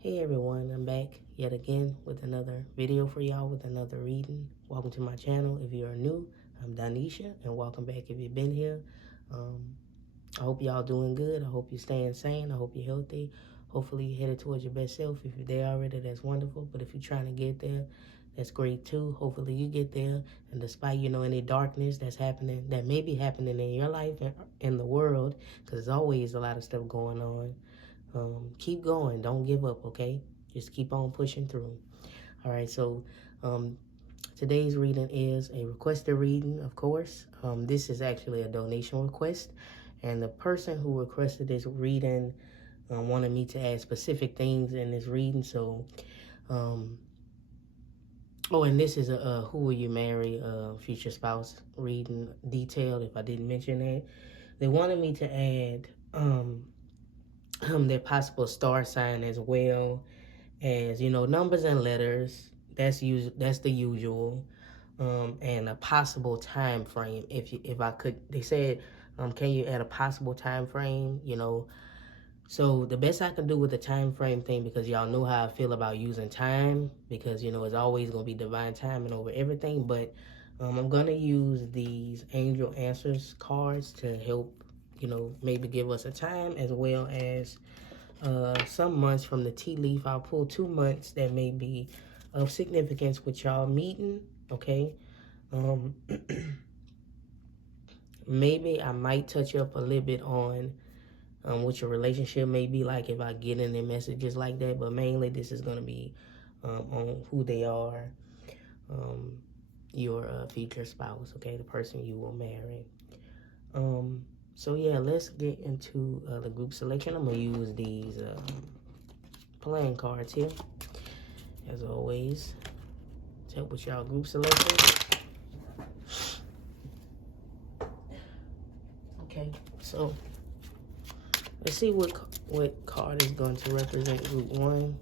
Hey everyone, I'm back yet again with another video for y'all with another reading. Welcome to my channel. If you are new, I'm Donnescha, and welcome back if you've been here. I hope y'all doing good. I hope you're staying sane. I hope you're healthy. Hopefully you're headed towards your best self. If you're there already, that's wonderful. But if you're trying to get there, that's great too. Hopefully you get there. And despite, any darkness that's happening, that may be happening in your life and in the world, because there's always a lot of stuff going on. Keep going. Don't give up, okay? Just keep on pushing through. All right, so today's reading is a requested reading, of course. This is actually a donation request, and the person who requested this reading wanted me to add specific things in this reading. So, and this is a Who Will You Marry future spouse reading detailed, if I didn't mention that. They wanted me to add their possible star sign as well as, numbers and letters. That's the usual. And a possible time frame. If I could, they said, can you add a possible time frame? So the best I can do with the time frame thing, because y'all know how I feel about using time, because it's always gonna be divine timing over everything. But I'm gonna use these angel answers cards to help, maybe give us a time, as well as some months from the tea leaf. I'll pull 2 months that may be of significance with y'all meeting, okay? Maybe I might touch up a little bit on what your relationship may be like if I get in their messages like that, but mainly this is going to be on who they are, your future spouse, okay, the person you will marry. So yeah, let's get into the group selection. I'm going to use these playing cards here, as always, to help with y'all group selection. Okay, so let's see what card is going to represent group 1.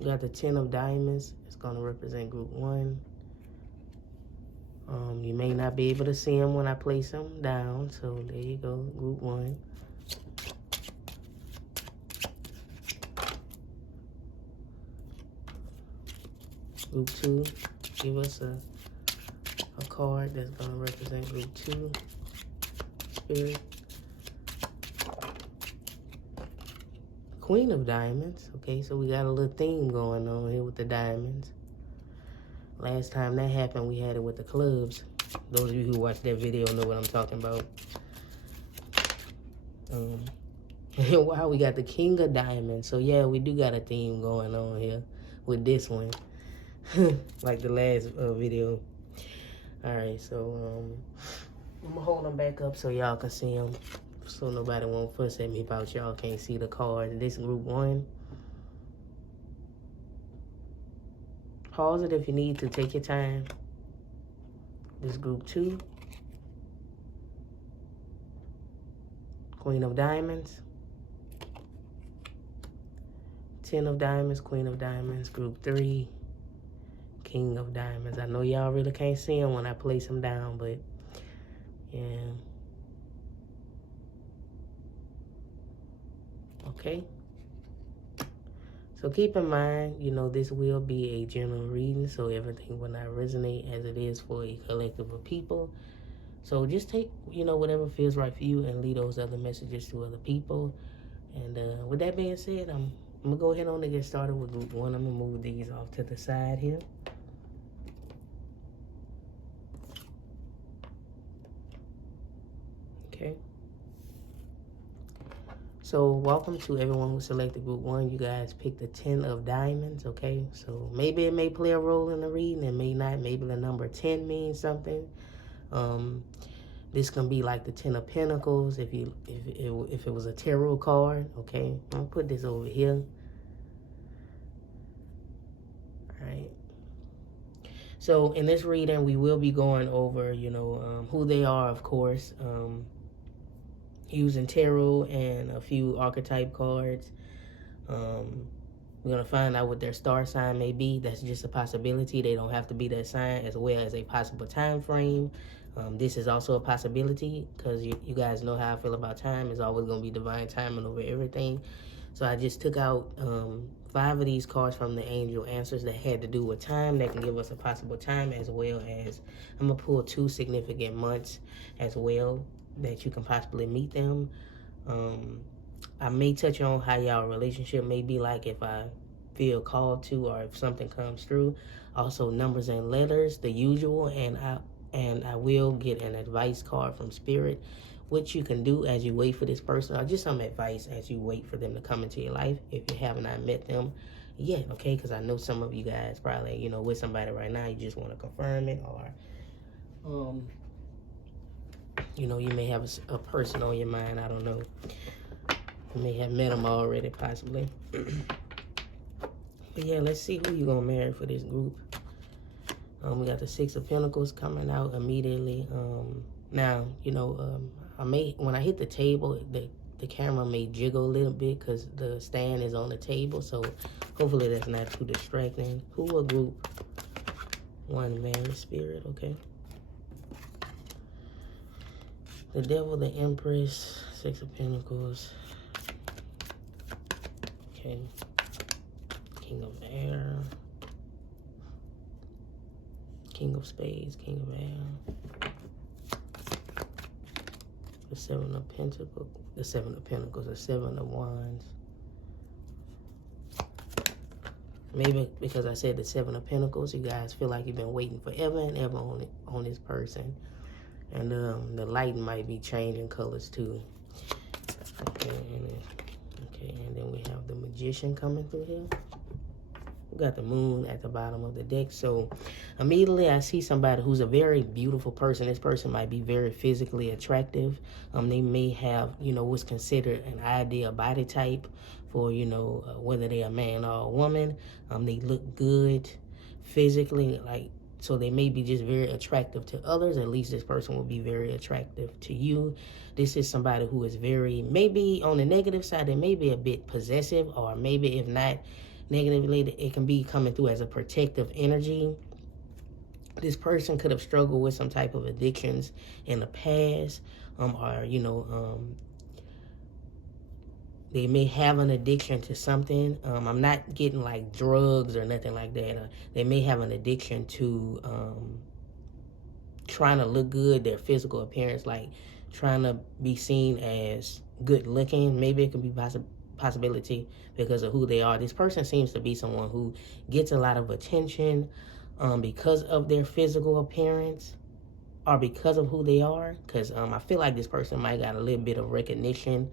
We got the 10 of diamonds. It's going to represent group 1. You may not be able to see them when I place them down. So there you go, group 1. Group 2, give us a card that's going to represent group 2. Spirit. Queen of diamonds. Okay, so we got a little theme going on here with the diamonds. Last time that happened, we had it with the clubs. Those of you who watched that video know what I'm talking about. And wow, we got the King of Diamonds. So yeah, we do got a theme going on here with this one. Like the last video. Alright, so I'm gonna hold them back up so y'all can see them, so nobody won't fuss at me about y'all can't see the card. This group 1. Pause it if you need to. Take your time. This group 2. Queen of diamonds. 10 of diamonds. Queen of diamonds. Group 3. King of diamonds. I know y'all really can't see them when I place them down, but yeah. Okay. So keep in mind, this will be a general reading, so everything will not resonate as it is for a collective of people. So just take, whatever feels right for you and leave those other messages to other people. And with that being said, I'm going to go ahead on and get started with group 1. I'm going to move these off to the side here. Okay. So welcome to everyone who selected group 1. You guys picked the 10 of diamonds, okay? So maybe it may play a role in the reading, it may not. Maybe the number 10 means something. This can be like the 10 of pentacles if it was a tarot card, okay? I'll put this over here. All right. So in this reading, we will be going over, who they are, of course. Using tarot and a few archetype cards. We're going to find out what their star sign may be. That's just a possibility. They don't have to be that sign, as well as a possible time frame. This is also a possibility, because you guys know how I feel about time. It's always going to be divine timing over everything. So I just took out 5 of these cards from the angel answers that had to do with time, that can give us a possible time, as well as I'm going to pull 2 significant months as well that you can possibly meet them. I may touch on how y'all relationship may be like if I feel called to, or if something comes through. Also numbers and letters, the usual, and I will get an advice card from Spirit, what you can do as you wait for this person, or just some advice as you wait for them to come into your life if you have not met them yet, okay? Because I know some of you guys probably, you know, with somebody right now, you just want to confirm it, or you know, you may have a person on your mind. I don't know. You may have met them already, possibly. But yeah, let's see who you're going to marry for this group. We got the 6 of Pentacles coming out immediately. Now, you know, when I hit the table, the camera may jiggle a little bit because the stand is on the table. So hopefully that's not too distracting. Who will group 1 married Spirit, okay? The Devil, the Empress, 6 of Pentacles. Okay. King of Air. King of Spades, King of Air. The 7 of Pentacles, the 7 of Pentacles, the 7 of Wands. Maybe because I said the 7 of Pentacles, you guys feel like you've been waiting forever and ever on this person. And the light might be changing colors too. Okay, and then we have the Magician coming through here. We got the Moon at the bottom of the deck. So immediately I see somebody who's a very beautiful person. This person might be very physically attractive. They may have, you know, what's considered an ideal body type for, you know, whether they're a man or a woman. They look good physically, like, so they may be just very attractive to others. At least this person will be very attractive to you. This is somebody who is very, maybe on the negative side, they may be a bit possessive, or maybe if not negatively, it can be coming through as a protective energy. This person could have struggled with some type of addictions in the past, or, you know, they may have an addiction to something. I'm not getting like drugs or nothing like that. They may have an addiction to trying to look good, their physical appearance, like trying to be seen as good looking. Maybe it could be possibility because of who they are. This person seems to be someone who gets a lot of attention because of their physical appearance or because of who they are. Because I feel like this person might got a little bit of recognition.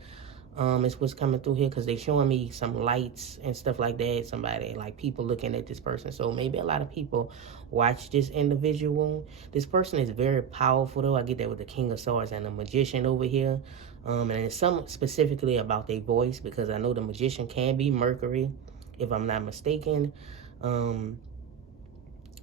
Is what's coming through here, because they're showing me some lights and stuff like that. Somebody, like people looking at this person. So maybe a lot of people watch this individual. This person is very powerful though. I get that with the King of Swords and the Magician over here. And it's some specifically about their voice, because I know the Magician can be Mercury, if I'm not mistaken. I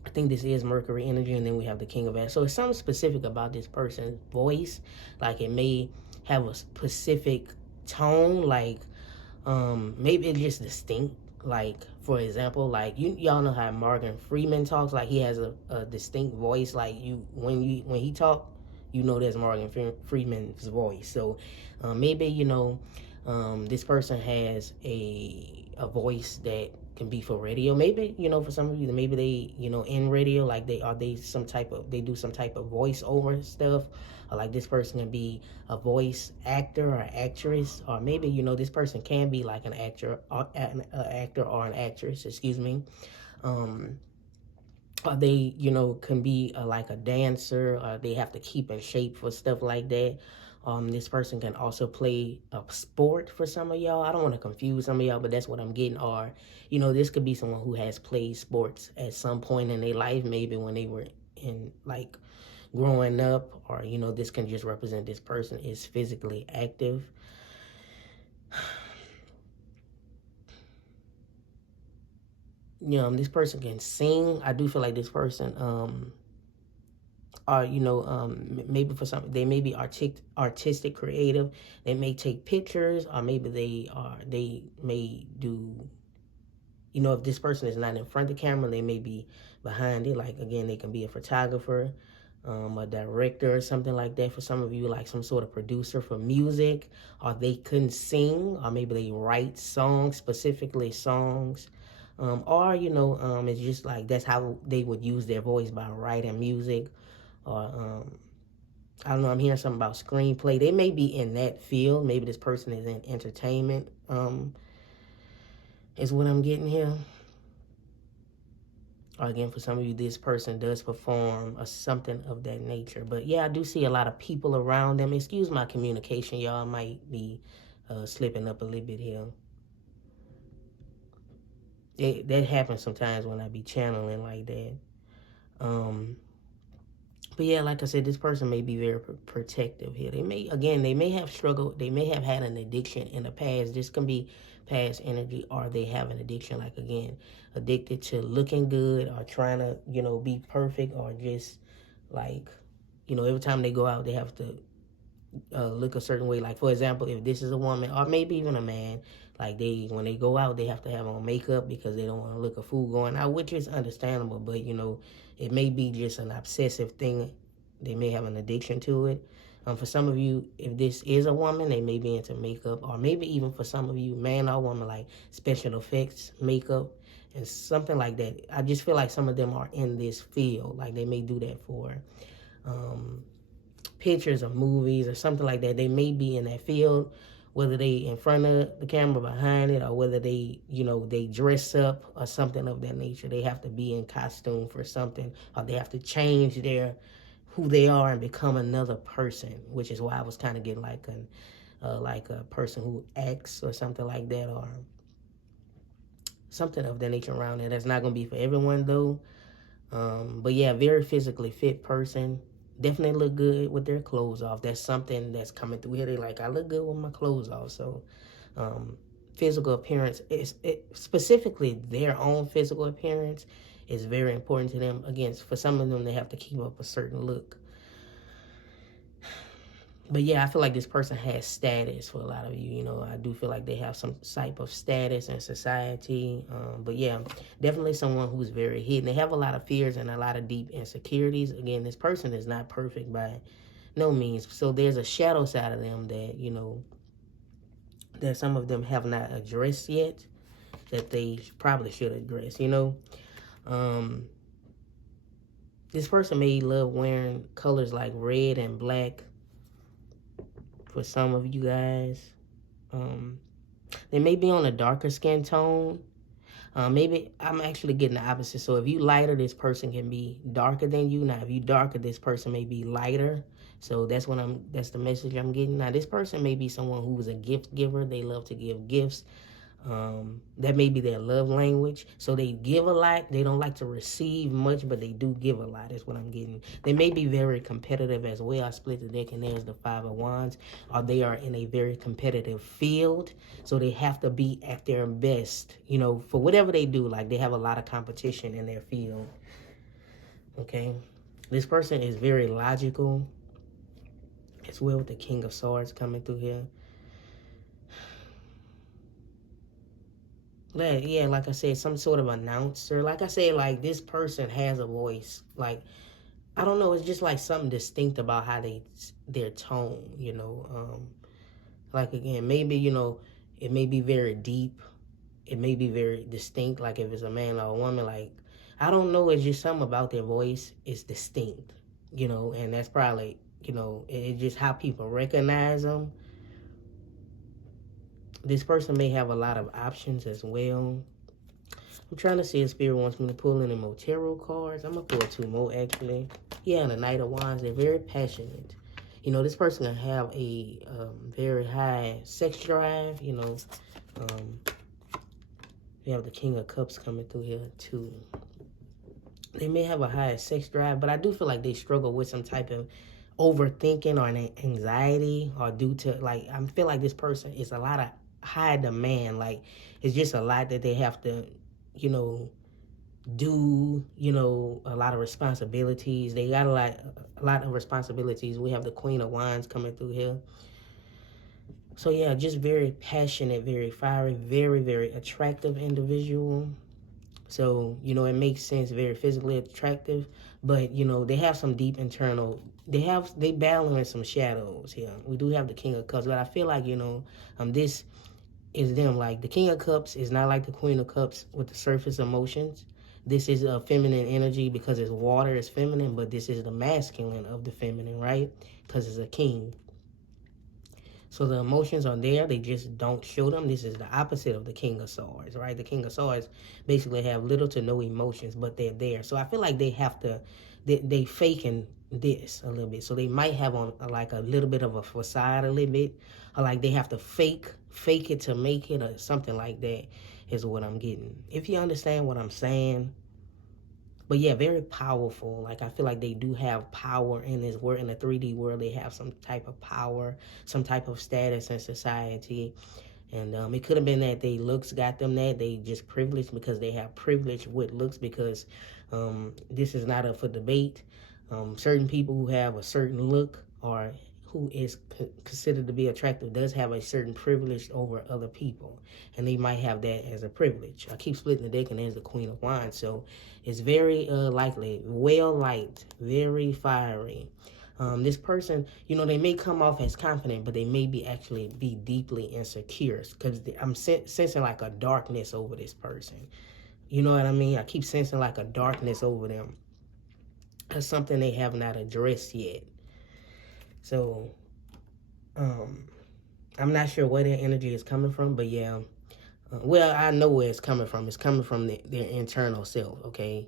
think this is Mercury energy, and then we have the King of Air. So it's something specific about this person's voice. Like it may have a specific tone, like maybe it's just distinct. Like for example, like y'all know how Morgan Freeman talks, like he has a distinct voice. Like when he talk, you know that's Morgan Freeman's voice. So maybe, you know, this person has a voice that can be for radio. Maybe, you know, for some of you, maybe they, you know, in radio, like they do some type of voiceover stuff. Or like this person can be a voice actor or actress, or maybe, you know, this person can be like an actor or an actress, excuse me. Or they, you know, can be like a dancer, or they have to keep in shape for stuff like that. This person can also play a sport for some of y'all. I don't want to confuse some of y'all, but that's what I'm getting. Or, you know, this could be someone who has played sports at some point in their life, maybe when they were in like growing up, or, you know, this can just represent this person is physically active. You know, this person can sing. I do feel like this person, or, you know, maybe for some, they may be artistic, creative. They may take pictures, or maybe they may do, you know, if this person is not in front of the camera, they may be behind it. Like, again, they can be a photographer. a director or something like that. For some of you, like some sort of producer for music, or they couldn't sing, or maybe they write songs, specifically songs. Or, it's just like that's how they would use their voice, by writing music. Or, I don't know, I'm hearing something about screenplay. They may be in that field. Maybe this person is in entertainment, is what I'm getting here. Or again, for some of you, this person does perform or something of that nature. But yeah, I do see a lot of people around them. Excuse my communication, y'all. I might be slipping up a little bit here. That happens sometimes when I be channeling like that. But yeah, like I said, this person may be very protective here. They may have struggled. They may have had an addiction in the past. This can be past energy, or they have an addiction, like, again, addicted to looking good, or trying to, be perfect, or just like, every time they go out, they have to look a certain way. Like, for example, if this is a woman, or maybe even a man, like, when they go out, they have to have on makeup because they don't want to look a fool going out, which is understandable. But it may be just an obsessive thing. They may have an addiction to it. For some of you, if this is a woman, they may be into makeup, or maybe even for some of you, man or woman, like special effects, makeup, and something like that. I just feel like some of them are in this field. Like, they may do that for pictures or movies or something like that. They may be in that field, whether they in front of the camera, behind it, or whether they, they dress up or something of that nature. They have to be in costume for something, or they have to change who they are and become another person, which is why I was kind of getting like a person who acts or something like that, or something of that nature around there. That's not going to be for everyone, though. But yeah, very physically fit person. Definitely look good with their clothes off. That's something that's coming through here. They like, I look good with my clothes off. So physical appearance, specifically their own physical appearance, is very important to them. Again, for some of them, they have to keep up a certain look. But yeah, I feel like this person has status for a lot of you. I do feel like they have some type of status in society. But yeah, definitely someone who's very hidden. They have a lot of fears and a lot of deep insecurities. Again, this person is not perfect by no means. So there's a shadow side of them that, that some of them have not addressed yet, that they probably should address, This person may love wearing colors like red and black. For some of you guys, they may be on a darker skin tone. Maybe I'm actually getting the opposite. So if you lighter, this person can be darker than you. Now, if you darker, this person may be lighter. So that's the message I'm getting. Now, this person may be someone who is a gift giver. They love to give gifts. That may be their love language. So they give a lot. They don't like to receive much, but they do give a lot, is what I'm getting. They may be very competitive as well. I split the deck, and there's the Five of Wands. Or they are in a very competitive field. So they have to be at their best, for whatever they do. Like, they have a lot of competition in their field. Okay. This person is very logical as well, with the King of Swords coming through here. Yeah, like I said, some sort of announcer. Like I said, like, this person has a voice. Like, I don't know, it's just like something distinct about how their tone, Like, again, maybe, it may be very deep. It may be very distinct, like if it's a man or a woman. Like, I don't know, it's just something about their voice is distinct, and that's probably, it's just how people recognize them. This person may have a lot of options as well. I'm trying to see if Spirit wants me to pull any more tarot cards. I'm going to pull 2 more, actually. Yeah, and the Knight of Wands, they're very passionate. This person can have a very high sex drive, We have the King of Cups coming through here, too. They may have a high sex drive, but I do feel like they struggle with some type of overthinking or an anxiety, or due to, like, I feel like this person is a lot of high demand. Like, it's just a lot that they have to, do, a lot of responsibilities. They got a lot of responsibilities. We have the Queen of Wands coming through here. So yeah, just very passionate, very fiery, very, very attractive individual. So, you know, it makes sense, very physically attractive, but, you know, they have some deep internal, they battle in some shadows here. We do have the King of Cups, but I feel like, you know, this is them. Like, the King of Cups is not like the Queen of Cups with the surface emotions. This is a feminine energy because it's water, it's feminine, but this is the masculine of the feminine, right? Because it's a king. So the emotions are there, they just don't show them. This is the opposite of the King of Swords, right? The King of Swords basically have little to no emotions, but they're there. So I feel like they have to, they faking this a little bit. So they might have on like a little bit of a facade a little bit, or like they have to fake it to make it, or something like that is what I'm getting. If you understand what I'm saying. But yeah, very powerful. Like, I feel like they do have power in this world. In the 3D world, they have some type of power, some type of status in society. And it could have been that they looks got them that. They just privileged because they have privilege with looks, because this is not up for debate. Certain people who have a certain look, or who is considered to be attractive, does have a certain privilege over other people, and they might have that as a privilege. I keep splitting the deck, and there's the Queen of Wands, so it's very likely, well liked, very fiery. This person, you know, they may come off as confident, but they may be actually be deeply insecure, because I'm sensing like a darkness over this person. You know what I mean? I keep sensing like a darkness over them. That's something they have not addressed yet. So, I'm not sure where their energy is coming from, but yeah. Well, I know where it's coming from. It's coming from their internal self, okay?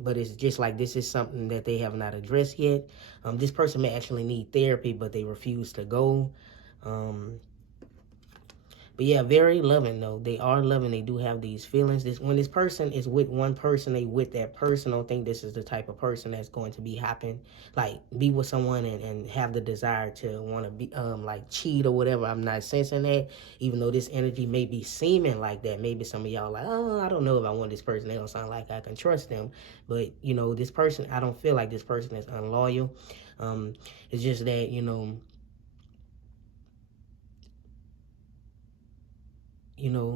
But it's just like this is something that they have not addressed yet. This person may actually need therapy, but they refuse to go. But yeah, very loving though. They are loving. They do have these feelings. When this person is with one person, they with that person. I don't think this is the type of person that's going to be hopping, like be with someone and have the desire to want to be like cheat or whatever. I'm not sensing that, even though this energy may be seeming like that. Maybe some of y'all like, oh, I don't know if I want this person. They don't sound like I can trust them. But you know, this person, I don't feel like this person is unloyal. It's just that, you know,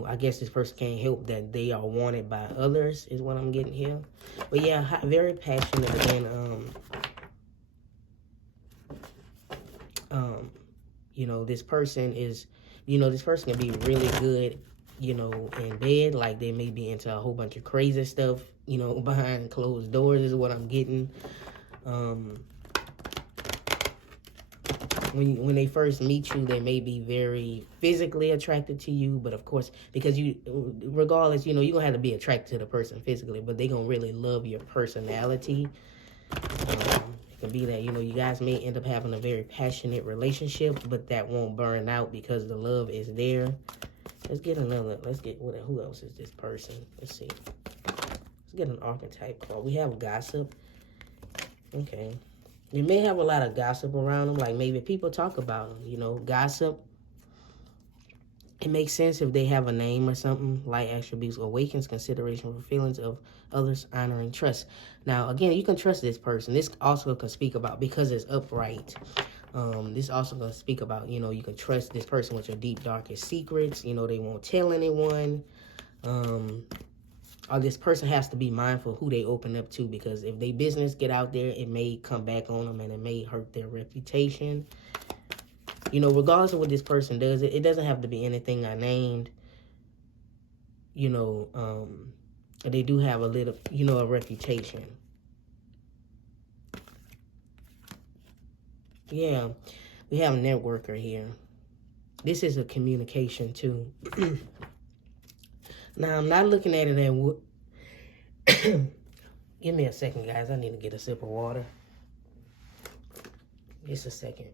I guess this person can't help that they are wanted by others, is what I'm getting here. But yeah, very passionate again. You know, this person is, this person can be really good, in bed. Like, they may be into a whole bunch of crazy stuff, behind closed doors is what I'm getting. When they first meet you, they may be very physically attracted to you, but of course, because regardless, you're gonna have to be attracted to the person physically, but they gonna really love your personality. It can be that, you guys may end up having a very passionate relationship, but that won't burn out because the love is there. Who else is this person? Let's see. Let's get an archetype card. We have gossip. Okay. You may have a lot of gossip around them, like maybe people talk about them, gossip. It makes sense if they have a name or something. Light attributes awakens consideration for feelings of others, honoring trust. Now, again, you can trust this person. This also can speak about, because it's upright, this also can speak about, you can trust this person with your deep, darkest secrets. They won't tell anyone. Or this person has to be mindful of who they open up to, because if their business get out there, it may come back on them and it may hurt their reputation. Regardless of what this person does, it doesn't have to be anything I named. They do have a little, a reputation. Yeah, we have a networker here. This is a communication too. Now, I'm not looking at it at give me a second, guys. I need to get a sip of water. Just a second.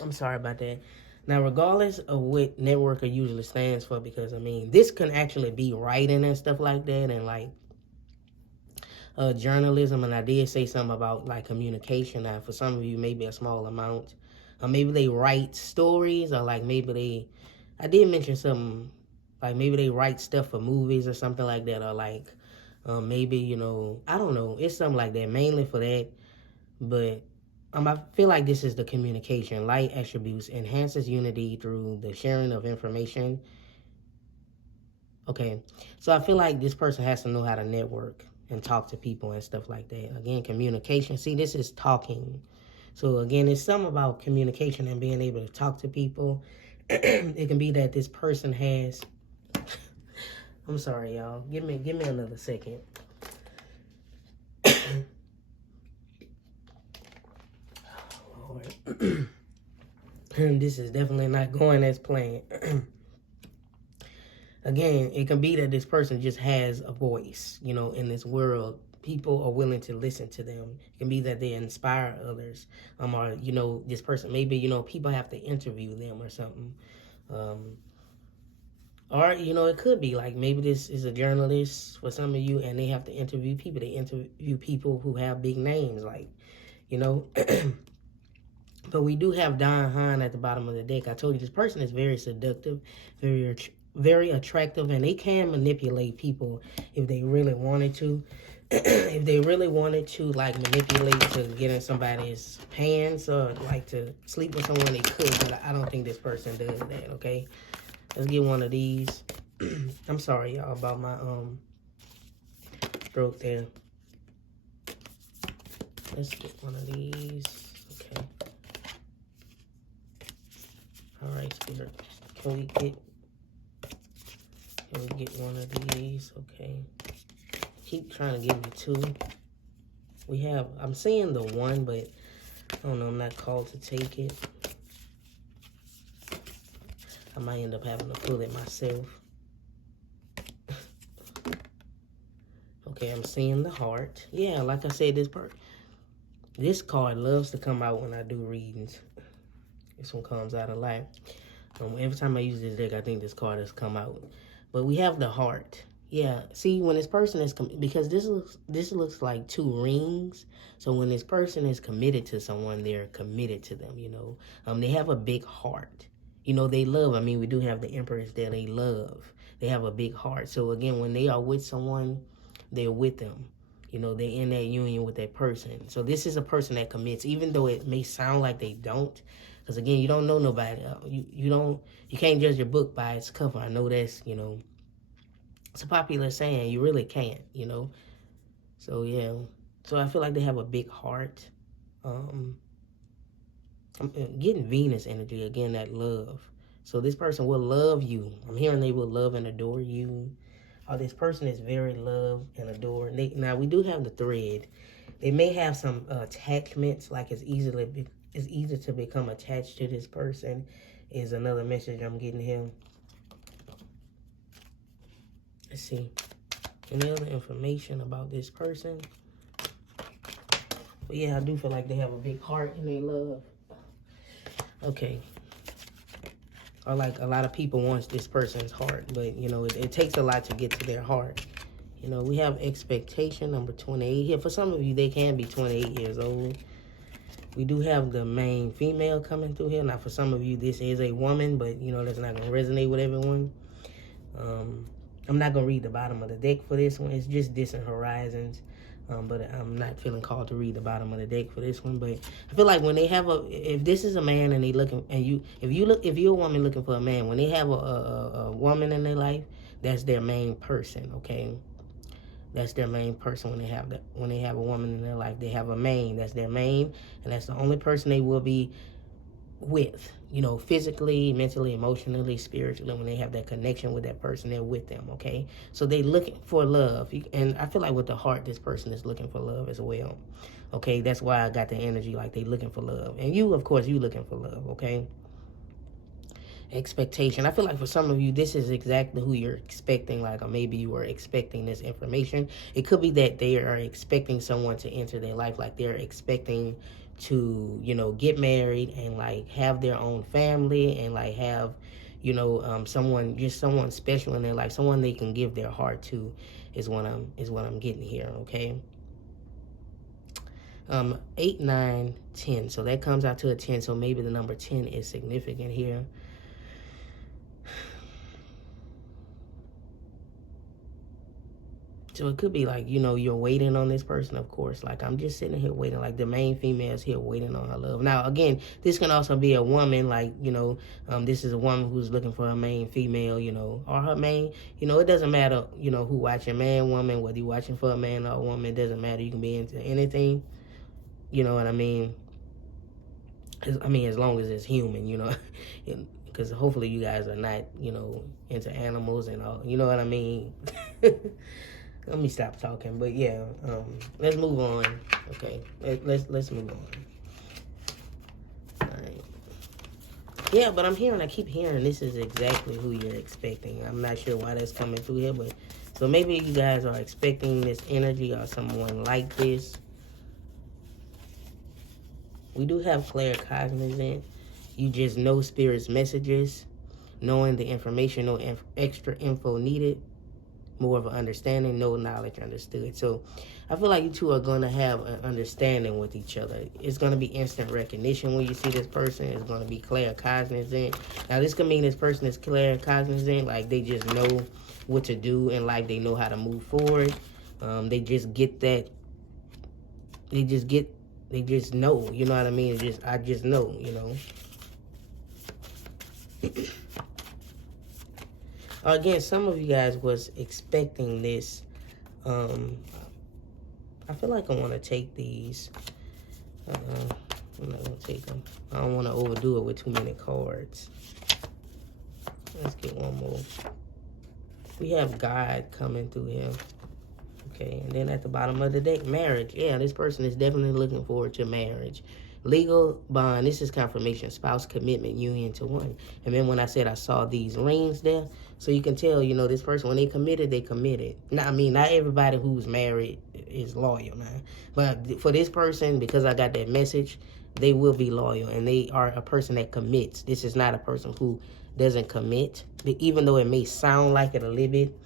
I'm sorry about that. Now, regardless of what networker usually stands for, because, this can actually be writing and stuff like that, and, like, journalism, and I did say something about, like, communication. Now, for some of you, maybe a small amount. Or maybe they write stories, or like maybe I did mention something, like maybe they write stuff for movies or something like that, or like maybe, I don't know, it's something like that, mainly for that. But I feel like this is the communication. Light attributes enhances unity through the sharing of information. Okay, so I feel like this person has to know how to network and talk to people and stuff like that. Again, communication. See, this is talking. So again, it's something about communication and being able to talk to people. It can be that this person has. I'm sorry, y'all. Give me another second. Lord. This is definitely not going as planned. Again, it can be that this person just has a voice, you know, in this world. People are willing to listen to them. It can be that they inspire others. Or, you know, this person, maybe, you know, people have to interview them or something. Or, you know, it could be like maybe this is a journalist for some of you and they have to interview people. They interview people who have big names, like, you know. But we do have Don Hahn at the bottom of the deck. I told you this person is very seductive, very attractive, and they can manipulate people if they really wanted to. If they really wanted to, like, manipulate to get in somebody's pants or, like, to sleep with someone, they could. But I don't think this person does that, okay? Let's get one of these. I'm sorry, y'all, about my throat there. Let's get one of these. Okay. All right, Spirit. Can we get one of these? Okay. Keep trying to give me two. I'm seeing the one, but I don't know, I'm not called to take it. I might end up having to pull it myself. Okay, I'm seeing the heart. Yeah, like I said, this card loves to come out when I do readings. This one comes out a lot. Every time I use this deck, I think this card has come out. But we have the heart. Yeah, see, when this person is, because this looks like two rings. So when this person is committed to someone, they're committed to them, you know. They have a big heart. You know, they love. I mean, we do have the Empress there. They love. They have a big heart. So again, when they are with someone, they're with them. You know, they're in that union with that person. So this is a person that commits, even though it may sound like they don't. Because again, you don't know nobody. You can't judge your book by its cover. I know that's, you know, it's a popular saying. You really can't, you know. So yeah. So I feel like they have a big heart. I'm getting Venus energy again, that love. So this person will love you. I'm hearing they will love and adore you. This person is very loved and adored. Now we do have the thread. They may have some attachments, like it's easy to become attached to this person. Is another message I'm getting here. Let's see. Any other information about this person? But yeah, I do feel like they have a big heart and they love. Okay. Or like a lot of people want this person's heart, but you know, it takes a lot to get to their heart. You know, we have expectation, number 28 here. For some of you, they can be 28 years old. We do have the main female coming through here. Now, for some of you, this is a woman, but you know, that's not going to resonate with everyone. I'm not going to read the bottom of the deck for this one. It's just distant horizons. But I'm not feeling called to read the bottom of the deck for this one. But I feel like when they have if this is a man and they looking, and if you're a woman looking for a man, when they have a woman in their life, that's their main person, okay? That's their main person when they have that. When they have a woman in their life, they have a main. That's their main, and that's the only person they will be with, you know, physically, mentally, emotionally, spiritually. When they have that connection with that person, they're with them, okay? So they looking for love. And I feel like with the heart, this person is looking for love as well, okay? That's why I got the energy like they looking for love. And you, of course, you looking for love, okay? Expectation. I feel like for some of you, this is exactly who you're expecting, like, or maybe you were expecting this information. It could be that they are expecting someone to enter their life, like they're expecting to, you know, get married and like have their own family and like have, you know, someone special in their life, someone they can give their heart to, is what I'm getting here, okay? 8, 9, 10. So that comes out to a 10. So maybe the number 10 is significant here. So it could be like, you know, you're waiting on this person, of course. Like, I'm just sitting here waiting, like the main female is here waiting on her love. Now, again, this can also be a woman, like, you know, this is a woman who's looking for her main female, you know, or her main, you know, it doesn't matter, you know, who watching, man, woman, whether you're watching for a man or a woman, it doesn't matter. You can be into anything, you know what I mean? As long as it's human, you know, because hopefully you guys are not, you know, into animals and all, you know what I mean? Let me stop talking, but yeah, let's move on. Okay, let's move on. All right. Yeah, but I keep hearing this is exactly who you're expecting. I'm not sure why that's coming through here, but so maybe you guys are expecting this energy or someone like this. We do have claircognizant. You just know spirit's messages, knowing the information, no extra info needed. More of an understanding, no knowledge understood. So I feel like you two are going to have an understanding with each other. It's going to be instant recognition when you see this person. It's going to be claircognizant. Now, this could mean this person is claircognizant, like they just know what to do in life. They know how to move forward. They just get that. They just know. You know what I mean? I just know, you know. Again, some of you guys was expecting this. I feel like I want to take these. I'm not going to take them. I don't want to overdo it with too many cards. Let's get one more. We have God coming through here. Okay, and then at the bottom of the deck, marriage. Yeah, this person is definitely looking forward to marriage. Legal bond, this is confirmation, spouse, commitment, union to one. And then when I said I saw these rings there, so you can tell, you know, this person, when they committed, they committed. Now, I mean, not everybody who's married is loyal, man. But for this person, because I got that message, they will be loyal. And they are a person that commits. This is not a person who doesn't commit, even though it may sound like it a little bit.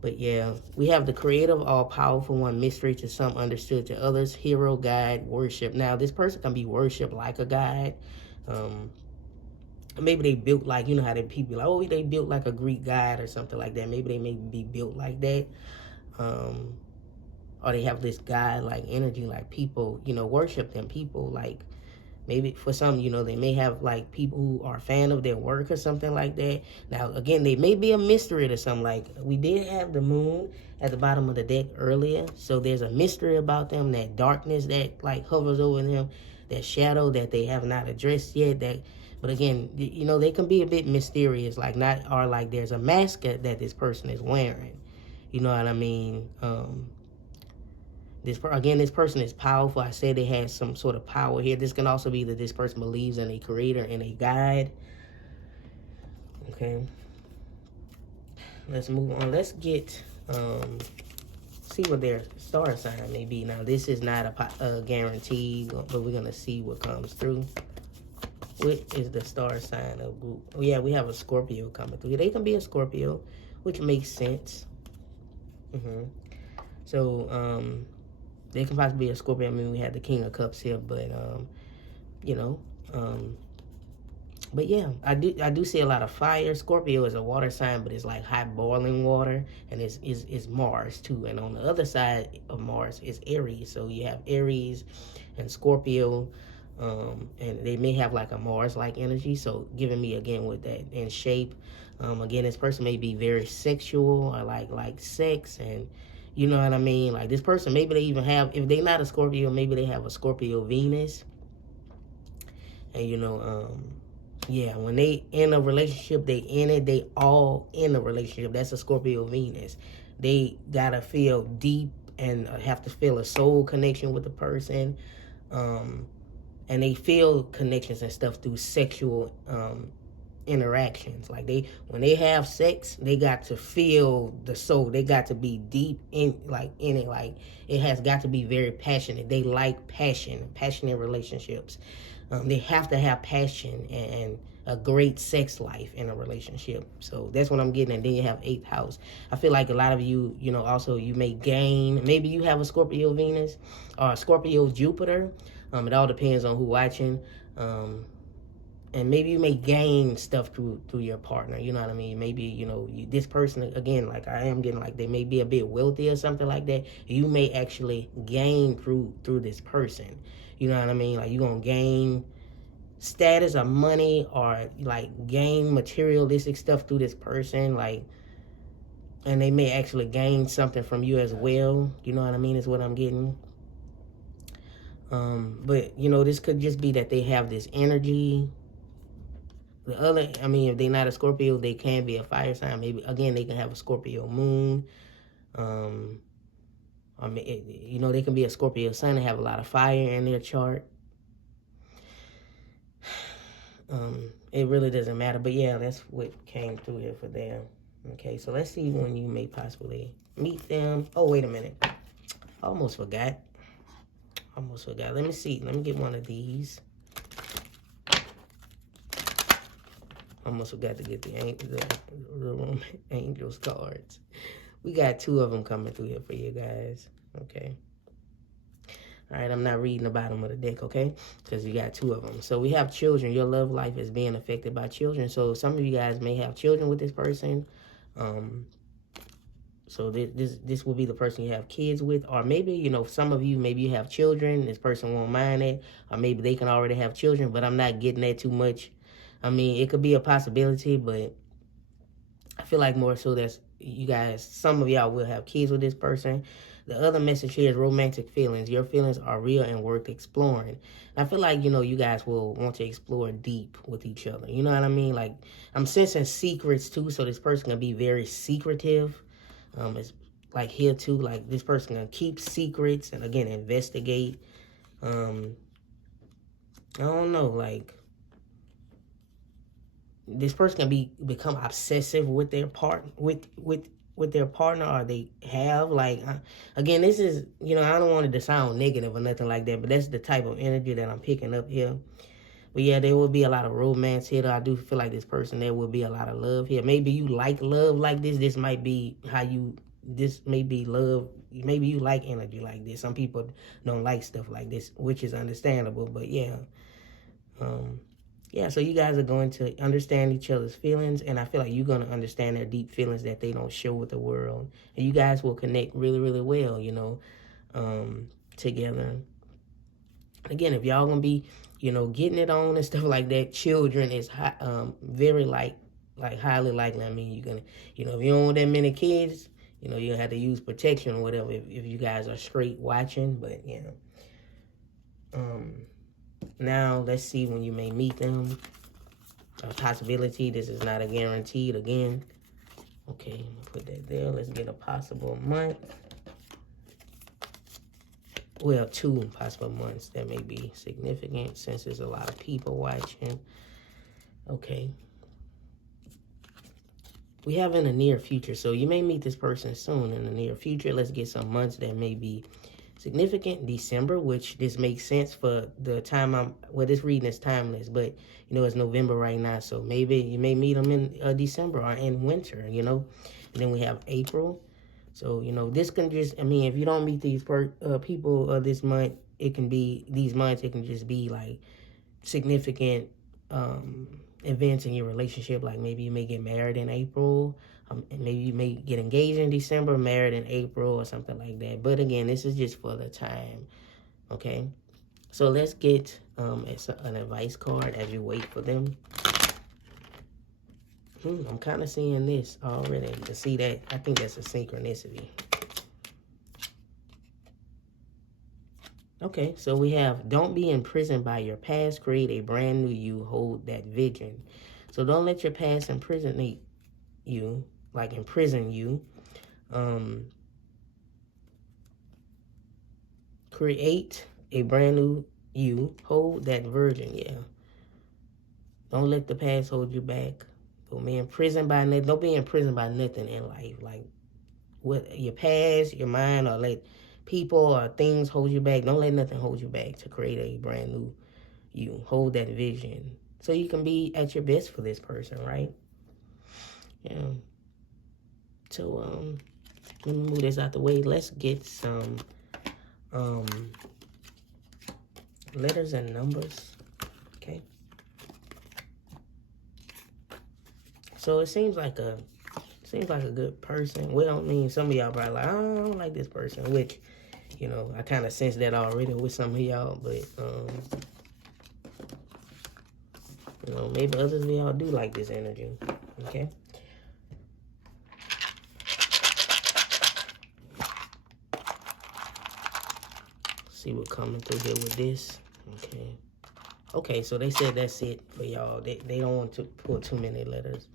But yeah, we have the creative, all-powerful one, mystery to some, understood to others, hero, guide, worship. Now, this person can be worshipped like a guide. Maybe they built like, you know how they people like, oh, they built like a Greek god or something like that. Maybe they may be built like that. Or they have this god-like energy, like people, you know, worship them. People like, maybe for some, you know, they may have like people who are a fan of their work or something like that. Now, again, they may be a mystery to some. Like, we did have the moon at the bottom of the deck earlier. So there's a mystery about them, that darkness that like hovers over them, that shadow that they have not addressed yet. But again, you know, they can be a bit mysterious, like like there's a mask that this person is wearing. You know what I mean? This person is powerful. I said they had some sort of power here. This can also be that this person believes in a creator and a guide. Okay. Let's move on. Let's get, see what their star sign may be. Now, this is not a guarantee, but we're going to see what comes through. What is the star sign of group? Oh, yeah, we have a Scorpio coming through. They can be a Scorpio, which makes sense. So, they can possibly be a Scorpio. I mean, we had the King of Cups here, but, you know, but yeah, I do see a lot of fire. Scorpio is a water sign, but it's like hot boiling water, and it's Mars too. And on the other side of Mars is Aries. So you have Aries and Scorpio, and they may have like a Mars-like energy. So giving me again with that in shape. Again, this person may be very sexual or like sex, and you know what I mean? Like this person, maybe they even have, if they're not a Scorpio, maybe they have a Scorpio Venus. And you know, yeah, when they in a relationship, they all in a relationship. That's a Scorpio Venus. They gotta feel deep and have to feel a soul connection with the person. And they feel connections and stuff through sexual interactions. Like when they have sex, they got to feel the soul. They got to be deep in it. Like it has got to be very passionate. They like passionate relationships. They have to have passion and a great sex life in a relationship. So that's what I'm getting. And then you have 8th house. I feel like a lot of you, you know, also you may gain, maybe you have a Scorpio Venus or a Scorpio Jupiter. It all depends on who watching. and maybe you may gain stuff through your partner. You know what I mean? Maybe, you know, this person, again, like I am getting, like they may be a bit wealthy or something like that. You may actually gain through this person. You know what I mean? Like you're gonna gain status or money, or like gain materialistic stuff through this person, like, and they may actually gain something from you as well. You know what I mean? Is what I'm getting. But you know, this could just be that they have this energy. The other, I mean, if they're not a Scorpio, they can be a fire sign. Maybe, again, they can have a Scorpio moon. I mean, you know, they can be a Scorpio sun and have a lot of fire in their chart. It really doesn't matter. But yeah, that's what came through here for them. Okay, so let's see when you may possibly meet them. Oh, wait a minute. I almost forgot. Let me see. Let me get one of these. Almost forgot to get the angels cards. We got 2 of them coming through here for you guys. Okay. All right, I'm not reading the bottom of the deck, okay? Because you got 2 of them. So we have children. Your love life is being affected by children. So some of you guys may have children with this person. So this will be the person you have kids with. Or maybe, you know, some of you, maybe you have children. This person won't mind it. Or maybe they can already have children, but I'm not getting that too much. I mean, it could be a possibility, but I feel like more so that you guys, some of y'all will have kids with this person. The other message here is romantic feelings. Your feelings are real and worth exploring. And I feel like, you know, you guys will want to explore deep with each other. You know what I mean? Like, I'm sensing secrets, too, so this person can be very secretive. It's like here, too, like this person can keep secrets and, again, investigate. I don't know, like, this person can become obsessive with their with their partner, or they have, like, again, this is, you know, I don't want it to sound negative or nothing like that, but that's the type of energy that I'm picking up here. But yeah, there will be a lot of romance here. I do feel like this person, there will be a lot of love here. Maybe you like love like this. This might be how you, this may be love. Maybe you like energy like this. Some people don't like stuff like this, which is understandable, but yeah. Yeah, so you guys are going to understand each other's feelings, and I feel like you're going to understand their deep feelings that they don't show with the world. And you guys will connect really, really well, you know, together. Again, if y'all going to be, you know, getting it on and stuff like that, children is very, like highly likely. I mean, you're going to, you know, if you don't want that many kids, you know, you'll have to use protection or whatever if you guys are straight watching, but, yeah. Now, let's see when you may meet them. A possibility. This is not a guaranteed, again. Okay, put that there. Let's get a possible month. Well, 2 possible months that may be significant since there's a lot of people watching. Okay. We have in the near future. So you may meet this person soon in the near future. Let's get some months that may be significant. December, which this makes sense for the time well, this reading is timeless, but you know, it's November right now, so maybe you may meet them in December or in winter, you know. And then we have April. So, you know, this can just, I mean, if you don't meet these people this month, it can be, these months, it can just be like significant events in your relationship. Like maybe you may get married in April. Maybe you may get engaged in December, married in April, or something like that. But again, this is just for the time, okay? So let's get an advice card as you wait for them. I'm kind of seeing this already. You can see that. I think that's a synchronicity. Okay, so we have, don't be imprisoned by your past. Create a brand new you. Hold that vision. So don't let your past imprison you. Like imprison you. Create a brand new you. Hold that virgin, yeah. Don't let the past hold you back. Don't be imprisoned by nothing. Don't be imprisoned by nothing in life. Like what your past, your mind, or let people or things hold you back. Don't let nothing hold you back to create a brand new you. Hold that vision. So you can be at your best for this person, right? Yeah. So, let me move this out the way. Let's get some letters and numbers. Okay. So it seems like a good person. Well, I mean, some of y'all probably like, oh, I don't like this person, which, you know, I kind of sense that already with some of y'all, but, you know, maybe others of y'all do like this energy, okay? See what coming through here with this, okay? Okay, so they said that's it for y'all. They don't want to pull too many letters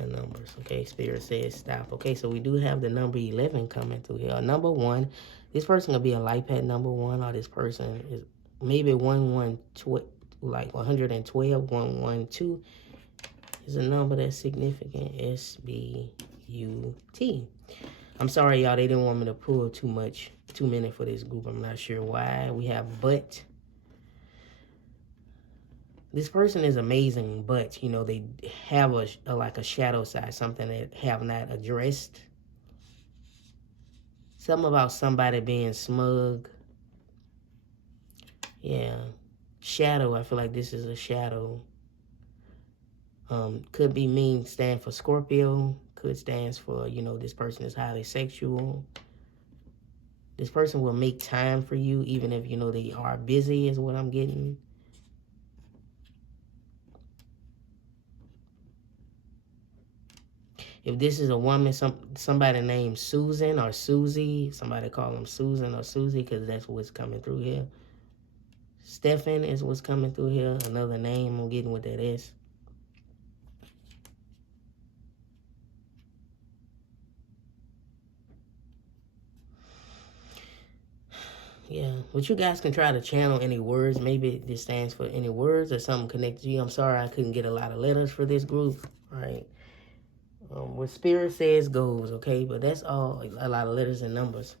and numbers, okay? Spirit says stop. Okay, so we do have the number 11 coming through here. Number 1, this person gonna be a life pad number 1, or this person is maybe 112, like 112, 112 is a number that's significant. SBUT. I'm sorry, y'all, they didn't want me to pull too many for this group. I'm not sure why. We have but. This person is amazing, but, you know, they have like a shadow side, something that have not addressed. Something about somebody being smug. Yeah. Shadow, I feel like this is a shadow. Could be mean, stand for Scorpio. Could stands for, you know, this person is highly sexual. This person will make time for you, even if, you know, they are busy, is what I'm getting. If this is a woman, somebody named Susan or Susie, somebody call them Susan or Susie, because that's what's coming through here. Stefan is what's coming through here. Another name, I'm getting what that is. Yeah, but you guys can try to channel any words. Maybe this stands for any words or something connected to you. I'm sorry I couldn't get a lot of letters for this group, all right? What Spirit says goes, okay? But that's all, a lot of letters and numbers.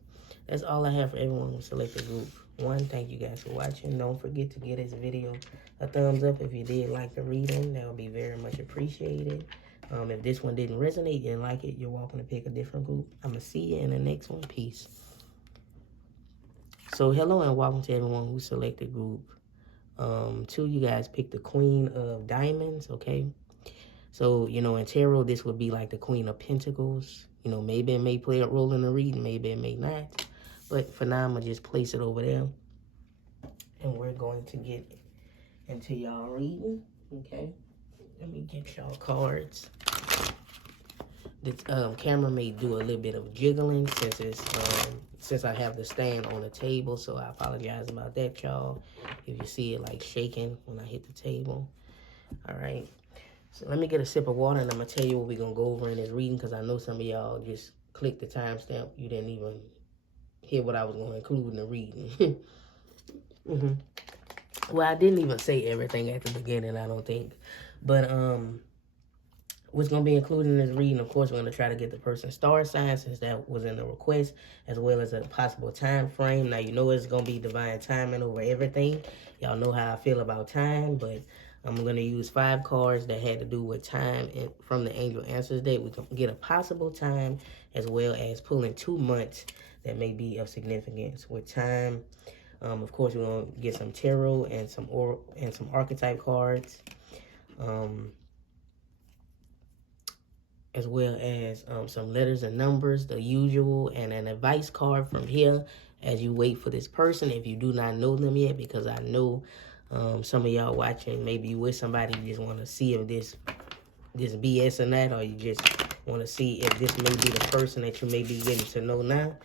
That's all I have for everyone who selected group 1. Thank you guys for watching. Don't forget to give this video a thumbs up if you did like the reading. That would be very much appreciated. If this one didn't resonate, you didn't like it, you're welcome to pick a different group. I'm going to see you in the next one. Peace. So hello and welcome to everyone who selected group 2. You guys picked the Queen of Diamonds, okay? So, you know, in tarot, this would be like the Queen of Pentacles. You know, maybe it may play a role in the reading, maybe it may not. But for now, I'm going to just place it over there. And we're going to get into y'all reading, okay? Let me get y'all cards. The camera may do a little bit of jiggling since I have the stand on the table, so I apologize about that, y'all. If you see it like shaking when I hit the table. All right. So let me get a sip of water, and I'm going to tell you what we're going to go over in this reading, because I know some of y'all just clicked the timestamp. You didn't even hear what I was going to include in the reading. Well, I didn't even say everything at the beginning, I don't think. But what's going to be included in this reading, of course, we're going to try to get the person's star sign, since that was in the request, as well as a possible time frame. Now, you know it's going to be divine timing over everything. Y'all know how I feel about time, but I'm going to use 5 cards that had to do with time and from the Angel Answers deck. We can get a possible time, as well as pulling 2 months that may be of significance with time. Of course, we're going to get some tarot and some archetype cards. As well as some letters and numbers, the usual, and an advice card from here as you wait for this person if you do not know them yet, because I know some of y'all watching, maybe you with somebody, you just want to see if this BS or not, or you just want to see if this may be the person that you may be getting to know now.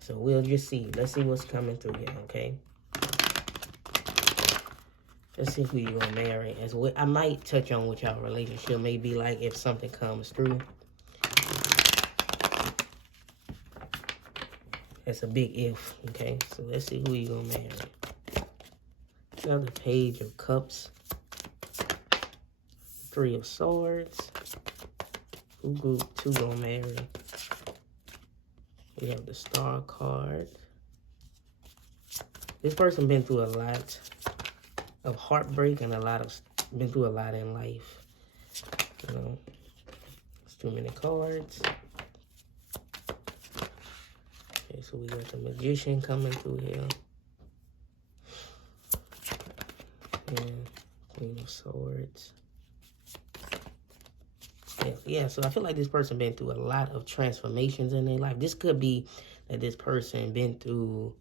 So we'll just see. Let's see what's coming through here, okay? Let's see who you're going to marry. As well, I might touch on what y'all relationship may be like if something comes through. That's a big if, okay? So let's see who you're going to marry. Another Page of Cups. 3 of Swords. Who group 2 going to marry? We have the Star card. This person been through a lot of heartbreak and been through a lot in life. You know, it's too many cards. Okay, so we got the Magician coming through here. And Queen of Swords. Yeah, so I feel like this person been through a lot of transformations in their life. This could be that this person been through,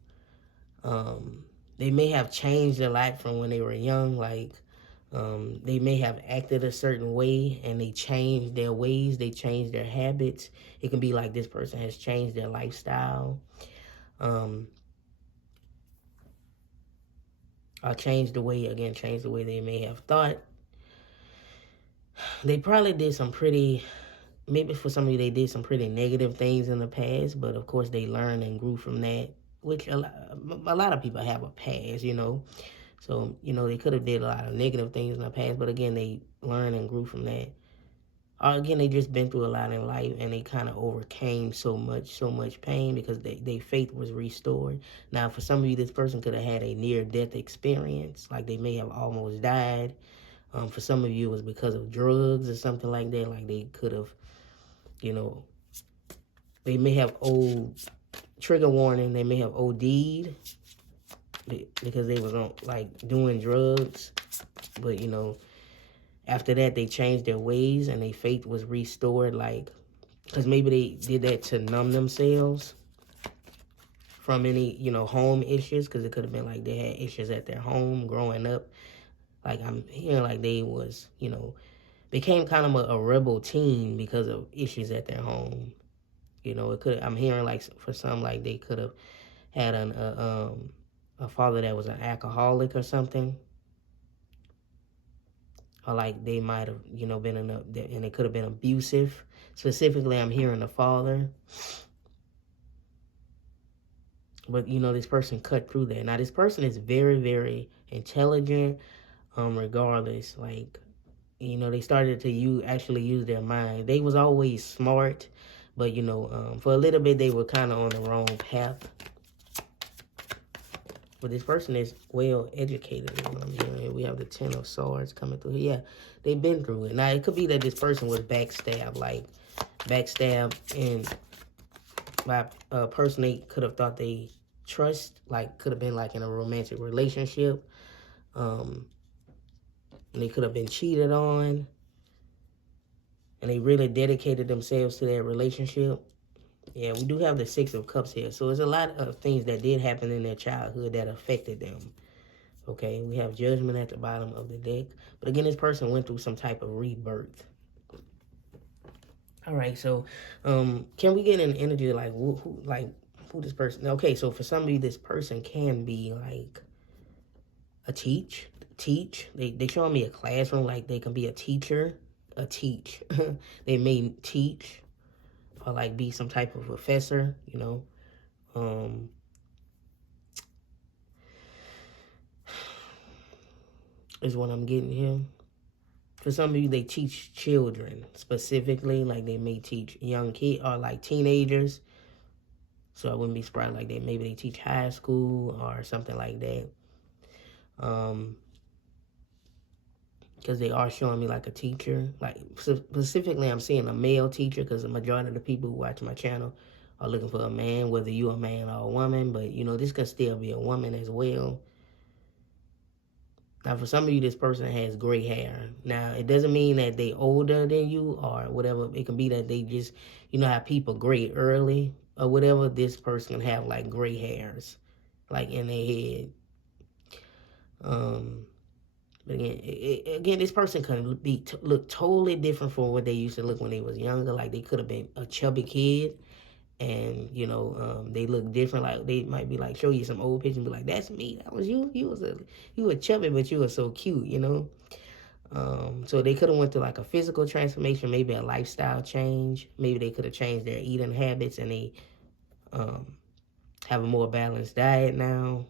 they may have changed their life from when they were young. Like, they may have acted a certain way and they changed their ways, they changed their habits. It can be like this person has changed their lifestyle. Or changed the way they may have thought. They probably did some pretty, maybe for some of you, they did some pretty negative things in the past, but of course they learned and grew from that, which a lot of people have a past, you know. So, you know, they could have did a lot of negative things in the past, but again, they learned and grew from that. Or again, they just been through a lot in life and they kind of overcame so much pain because their faith was restored. Now, for some of you, this person could have had a near-death experience, like they may have almost died. For some of you, it was because of drugs or something like that. Like they could have, you know, they may have trigger warning, they may have OD'd because they was on, like, doing drugs. But, you know, after that, they changed their ways and their faith was restored. Like, because maybe they did that to numb themselves from any, you know, home issues. Because it could have been like they had issues at their home growing up. Like, I'm hearing like they was, you know, became kind of a rebel teen because of issues at their home. You know, I'm hearing like for some, like they could have had a father that was an alcoholic or something. Or like they might have, you know, been and it could have been abusive. Specifically, I'm hearing the father. But, you know, this person cut through that. Now, this person is very, very intelligent, regardless. Like, you know, they started to actually use their mind. They was always smart, but, you know, for a little bit, they were kind of on the wrong path. But this person is well educated. You know, we have the 10 of Swords coming through here. Yeah, they've been through it. Now, it could be that this person was backstabbed, and by a person they could have thought they trust, like could have been like in a romantic relationship. And they could have been cheated on. And they really dedicated themselves to their relationship. Yeah, we do have the 6 of Cups here. So there's a lot of things that did happen in their childhood that affected them. Okay, we have Judgment at the bottom of the deck. But again, this person went through some type of rebirth. All right, so can we get an energy like who this person? Okay, so for some of you, this person can be like a teach. They showing me a classroom, like they can be a teacher, they may teach or like be some type of professor, you know. Is what I'm getting here. For some of you, they teach children specifically, like they may teach young kids or like teenagers. So I wouldn't be surprised, like maybe they teach high school or something like that. Because they are showing me like a teacher. Like specifically, I'm seeing a male teacher because the majority of the people who watch my channel are looking for a man, whether you're a man or a woman. But, you know, this could still be a woman as well. Now, for some of you, this person has gray hair. Now, it doesn't mean that they older than you or whatever. It can be that they just, you know how people gray early or whatever. This person can have, like, gray hairs, like, in their head. But again, this person can look totally different from what they used to look when they was younger. Like, they could have been a chubby kid. And, you know, they look different. Like, they might be like, show you some old pictures and be like, that's me. That was you. You were chubby, but you were so cute, you know. So they could have went through like a physical transformation, maybe a lifestyle change. Maybe they could have changed their eating habits and they have a more balanced diet now.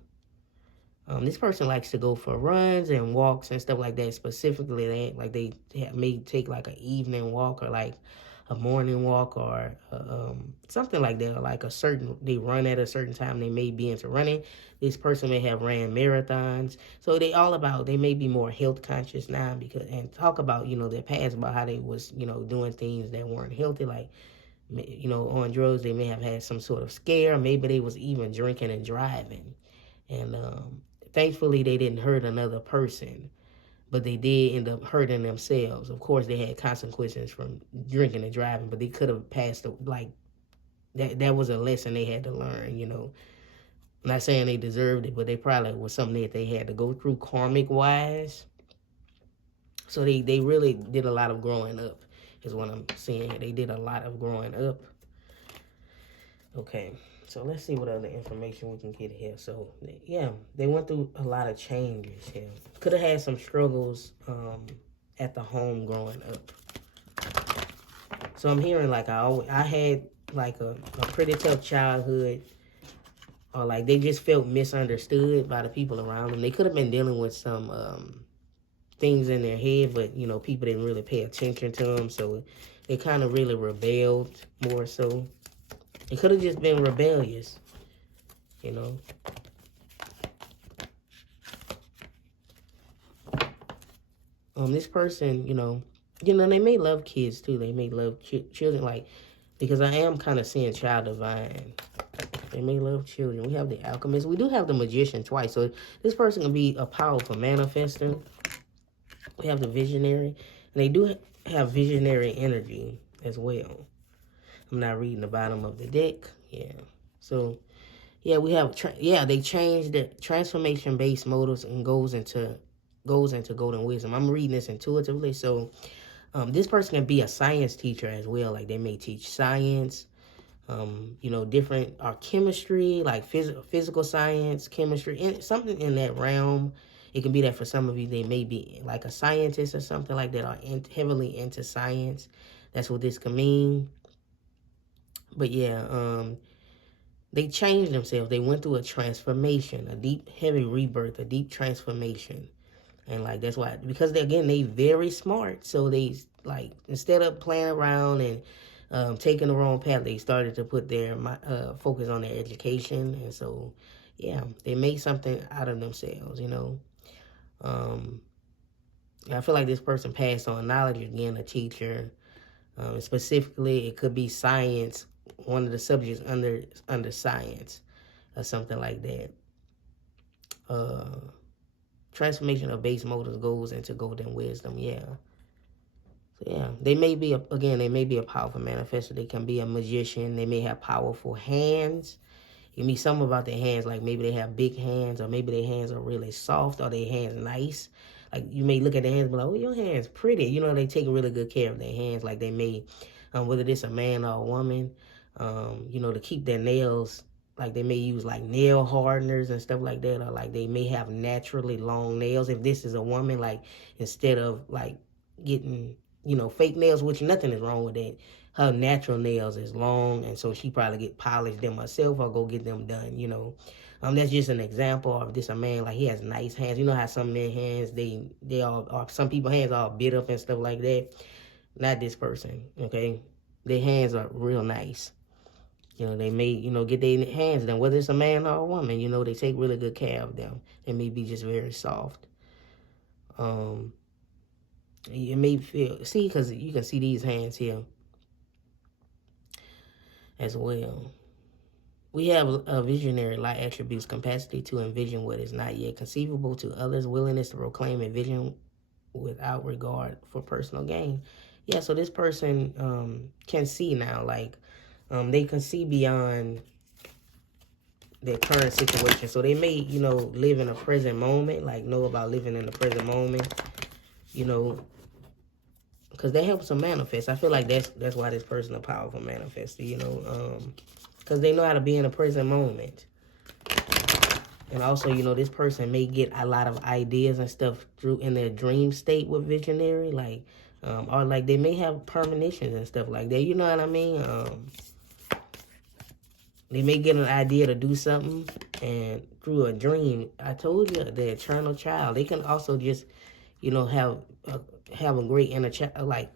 This person likes to go for runs and walks and stuff like that. Specifically, they may take like an evening walk or like a morning walk or something like that. Or like they run at a certain time. They may be into running. This person may have ran marathons. So they may be more health conscious now and talk about, you know, their past, about how they was, you know, doing things that weren't healthy, like, you know, on drugs. They may have had some sort of scare. Maybe they was even drinking and driving. And thankfully, they didn't hurt another person. but they did end up hurting themselves. Of course, they had consequences from drinking and driving, but they could have passed, like, that was a lesson they had to learn, you know. I'm not saying they deserved it, but they probably was something that they had to go through karmic-wise. So they really did a lot of growing up, is what I'm seeing. They did a lot of growing up. Okay, so let's see what other information we can get here. So, yeah, they went through a lot of changes here. Could have had some struggles at the home growing up. So I'm hearing, like, I had, like, a pretty tough childhood. Or, like, they just felt misunderstood by the people around them. They could have been dealing with some things in their head, but, you know, people didn't really pay attention to them. So they kind of really rebelled more so. It could have just been rebellious, you know. This person, you know, they may love kids too. They may love children, like, because I am kind of seeing child divine. They may love children. We have the alchemist. We do have the magician twice. So this person can be a powerful manifester. We have the visionary. And they do have visionary energy as well. I'm not reading the bottom of the deck. Yeah. So, yeah, we have, they changed the transformation-based motives and goes into golden wisdom. I'm reading this intuitively. So, this person can be a science teacher as well. Like, they may teach science, you know, different chemistry, like physical science, chemistry, something in that realm. It can be that for some of you, they may be like a scientist or something like that, or heavily into science. That's what this can mean. But yeah, they changed themselves. They went through a transformation, a deep, heavy rebirth, a deep transformation. And, like, that's why, because they very smart. So they, like, instead of playing around and taking the wrong path, they started to put their focus on their education. And so, yeah, they made something out of themselves, you know. I feel like this person passed on knowledge, again, a teacher. Specifically, it could be science, one of the subjects under science or something like that. Transformation of base motives goes into golden wisdom, yeah. So, yeah, they may be, a powerful manifestor. They can be a magician. They may have powerful hands. You meet something about their hands, like maybe they have big hands, or maybe their hands are really soft, or their hands nice. Like, you may look at their hands and be like, oh, your hand's pretty. You know, they take really good care of their hands. Like, they may, whether it's a man or a woman, you know, to keep their nails, like, they may use, like, nail hardeners and stuff like that. Or, like, they may have naturally long nails. If this is a woman, like, instead of, like, getting, you know, fake nails, which nothing is wrong with that. Her natural nails is long, and so she probably get polished them herself or go get them done, you know. That's just an example of this a man, like, he has nice hands. You know how some men hands, they all, or some people's hands all bit up and stuff like that. Not this person, okay? Their hands are real nice. You know, they may, you know, get their hands done, whether it's a man or a woman, you know, they take really good care of them. They may be just very soft. You may feel, see, because you can see these hands here as well. We have a visionary light attributes, capacity to envision what is not yet conceivable to others, willingness to proclaim a vision without regard for personal gain. Yeah, so this person can see now, like, they can see beyond their current situation. So they may, you know, live in a present moment, like know about living in the present moment, you know, because that helps them manifest. I feel like that's why this person a powerful manifester, you know, because they know how to be in a present moment. And also, you know, this person may get a lot of ideas and stuff through in their dream state with visionary, like, or like they may have premonitions and stuff like that. You know what I mean? They may get an idea to do something, and through a dream, I told you, the eternal child. They can also just, you know, have a great inner child, like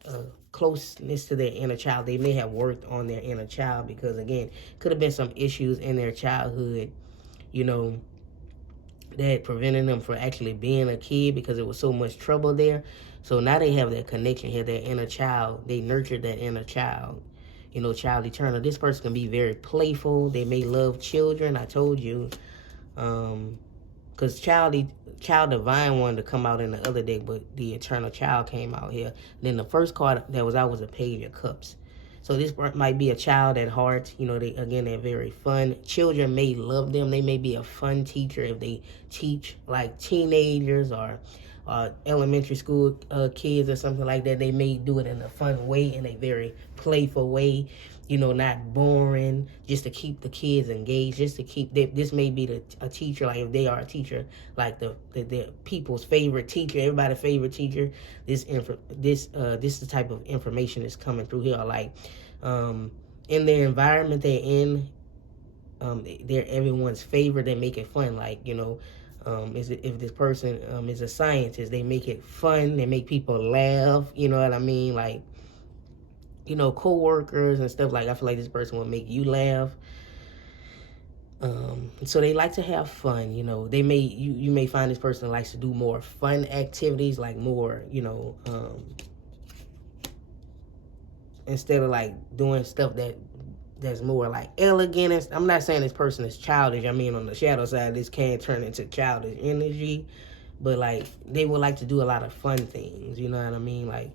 closeness to their inner child. They may have worked on their inner child because, again, could have been some issues in their childhood, you know, that prevented them from actually being a kid because it was so much trouble there. So now they have that connection here, their inner child. They nurtured that inner child. You know, child eternal. This person can be very playful. They may love children. I told you. because child divine wanted to come out in the other deck, but the eternal child came out here. Then the first card that was out was a page of cups. So this might be a child at heart. You know, they're very fun. Children may love them. They may be a fun teacher if they teach like teenagers or elementary school kids or something like that. They may do it in a fun way, in a very playful way. You know, not boring, just to keep the kids engaged, just to keep this may be a teacher, like if they are a teacher, like the people's favorite teacher, everybody's favorite teacher. This is the type of information that's coming through here. Like in their environment they're in, they're everyone's favorite. They make it fun. Like, you know, if this person is a scientist, they make it fun. They make people laugh. You know what I mean? Like, you know, co-workers and stuff. Like, I feel like this person will make you laugh. So they like to have fun. You know, they may you may find this person likes to do more fun activities, like more, you know, instead of like doing stuff that's more like elegant. I'm not saying this person is childish. I mean, on the shadow side, this can turn into childish energy, but like they would like to do a lot of fun things. You know what I mean? Like,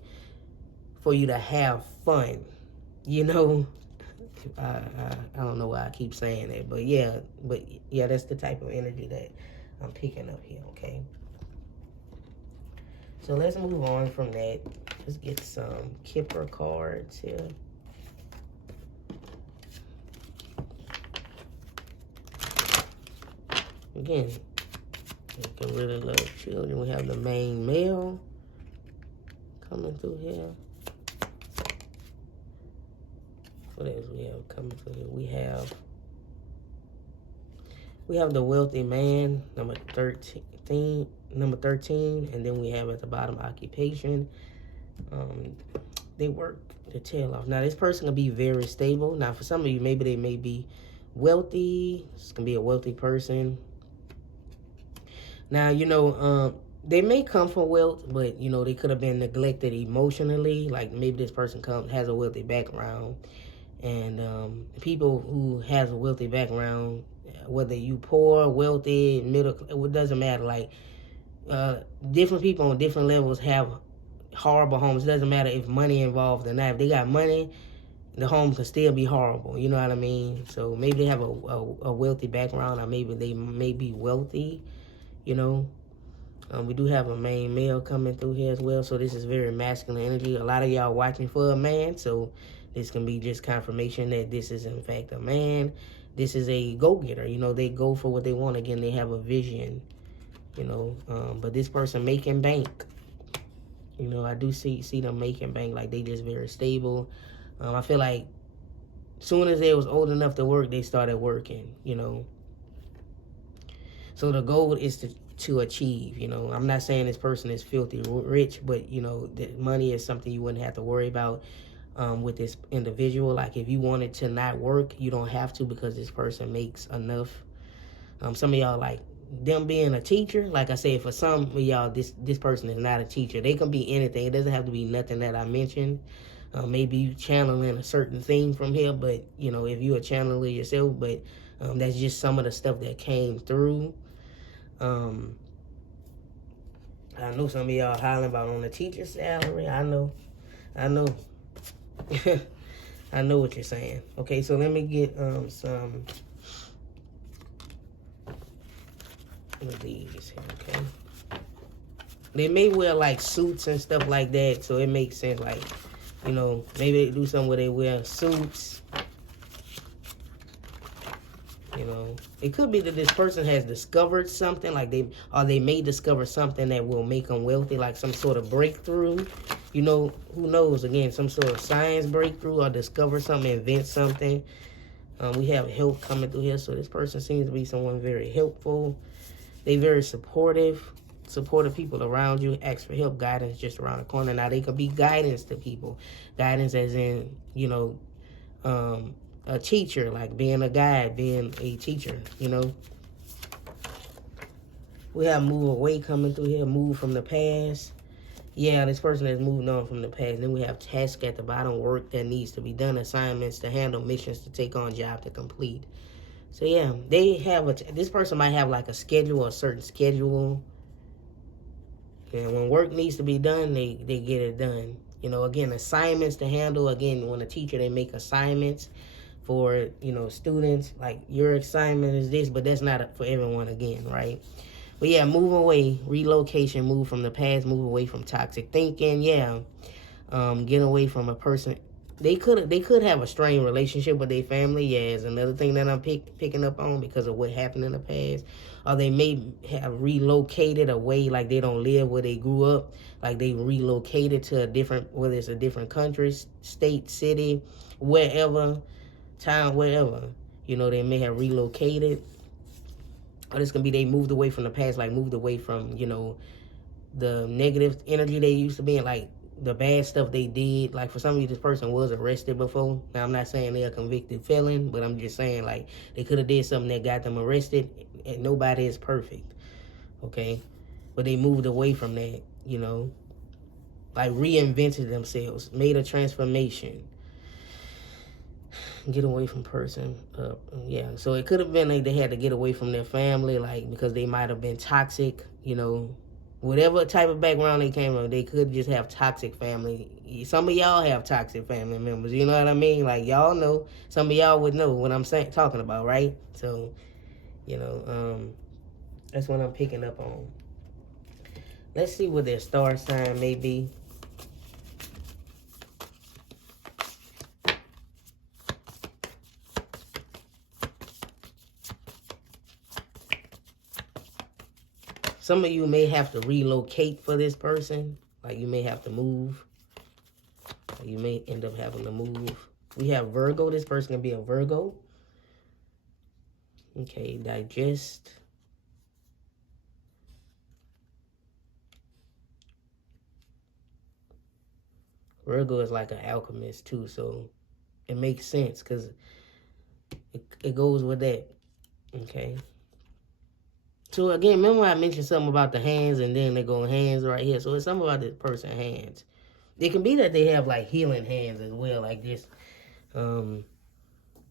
for you to have fun, you know. I don't know why I keep saying that, but yeah, that's the type of energy that I'm picking up here. Okay, so let's move on from that. Let's get some Kipper cards here. Again, you can really love children. We have the main male coming through here. What else we have coming through here? We have the wealthy man, number 13, and then we have at the bottom occupation. They work their tail off. Now this person can be very stable. Now for some of you, maybe they may be wealthy. This can be a wealthy person. Now, you know, they may come from wealth, but you know, they could have been neglected emotionally. Like maybe this person has a wealthy background. And people who has a wealthy background, whether you poor, wealthy, middle, it doesn't matter. Like different people on different levels have horrible homes. It doesn't matter if money involved or not. If they got money, the home can still be horrible. You know what I mean? So maybe they have a wealthy background, or maybe they may be wealthy. You know, we do have a main male coming through here as well. So this is very masculine energy. A lot of y'all watching for a man, so this can be just confirmation that this is in fact a man. This is a go-getter. You know, they go for what they want. Again, they have a vision, you know. But this person making bank. You know, I do see them making bank. Like, they just very stable. I feel like soon as they was old enough to work, they started working, you know. So the goal is to achieve, you know. I'm not saying this person is filthy rich, but, you know, the money is something you wouldn't have to worry about. With this individual. Like, if you wanted to not work, you don't have to, because this person makes enough. Some of y'all, like, them being a teacher, like I said, for some of y'all, this person is not a teacher. They can be anything. It doesn't have to be nothing that I mentioned. Maybe you channeling a certain thing from here, but, you know, if you're a channeler yourself, but that's just some of the stuff that came through. I know some of y'all hollering about on the teacher's salary. I know. I know what you're saying. Okay, so let me get some of these here, okay? They may wear like suits and stuff like that, so it makes sense. Like, you know, maybe they do something where they wear suits. You know, it could be that this person has discovered something, like they may discover something that will make them wealthy, like some sort of breakthrough. You know, who knows? Again, some sort of science breakthrough, or discover something, invent something. We have help coming through here, so this person seems to be someone very helpful. They very supportive people around you. Ask for help, guidance just around the corner. Now, they could be guidance to people. Guidance as in, you know, a teacher, like being a guide, being a teacher, you know. We have move away coming through here, move from the past. Yeah, this person has moved on from the past. Then we have task at the bottom, work that needs to be done, assignments to handle, missions to take on, job to complete. So yeah, they have this person might have like a schedule, a certain schedule. And when work needs to be done, they get it done. You know, again, assignments to handle. Again, when a teacher, they make assignments for, you know, students. Like, your assignment is this, but that's not for everyone again, right? But yeah, move away, relocation, move from the past, move away from toxic thinking. Yeah, get away from a person. They could have a strained relationship with their family. Yeah, is another thing that I'm picking up on because of what happened in the past. Or they may have relocated away, like they don't live where they grew up. Like they relocated to a different, whether it's a different country, state, city, wherever, town, wherever. You know, they may have relocated. Or this can be they moved away from the past, like moved away from, you know, the negative energy they used to be in, like the bad stuff they did. Like for some of you, this person was arrested before. Now I'm not saying they're a convicted felon, but I'm just saying like they could have did something that got them arrested, and nobody is perfect, okay? But they moved away from that, you know, like reinvented themselves, made a transformation. Get away from person. Yeah, so it could have been like they had to get away from their family, like because they might have been toxic, you know, whatever type of background they came from. They could just have toxic family. Some of y'all have toxic family members, you know what I mean? Like, y'all know, some of y'all would know what I'm talking about, right? So, you know, that's what I'm picking up on. Let's see what their star sign may be. Some of you may have to relocate for this person. Like you may have to move. Or you may end up having to move. We have Virgo. This person can be a Virgo. Okay, digest. Virgo is like an alchemist too, so it makes sense because it goes with that. Okay. So again, remember I mentioned something about the hands, and then they go hands right here. So it's something about this person's hands. It can be that they have like healing hands as well, like this, or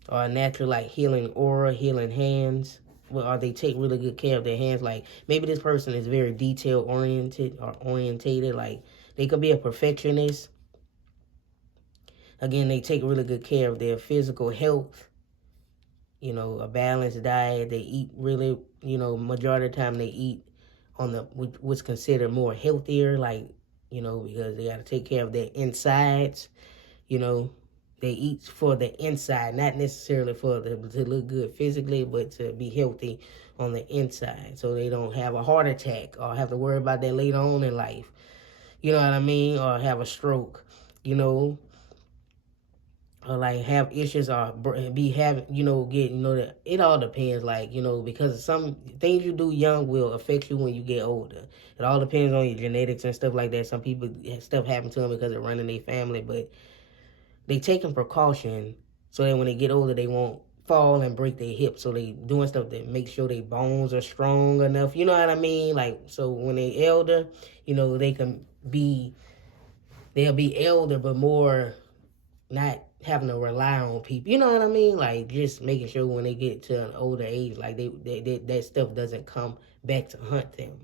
a natural like healing aura, healing hands. Well, or they take really good care of their hands. Like maybe this person is very detail oriented or orientated. Like they could be a perfectionist. Again, they take really good care of their physical health. You know, a balanced diet. They eat really, you know, majority of the time they eat on the what's considered more healthier, like, you know, because they got to take care of their insides. You know, they eat for the inside, not necessarily for to look good physically, but to be healthy on the inside, so they don't have a heart attack or have to worry about that later on in life. You know what I mean? Or have a stroke. You know. Or like have issues or be having, you know, get, you know, that it all depends, like, you know, because some things you do young will affect you when you get older. It all depends on your genetics and stuff like that. Some people, stuff happen to them because they're running their family, but they taking precaution so that when they get older, they won't fall and break their hips. So they doing stuff that make sure their bones are strong enough. You know what I mean? Like, so when they elder, you know, they'll be elder, but more not having to rely on people. You know what I mean? Like, just making sure when they get to an older age, like, that stuff doesn't come back to hunt them.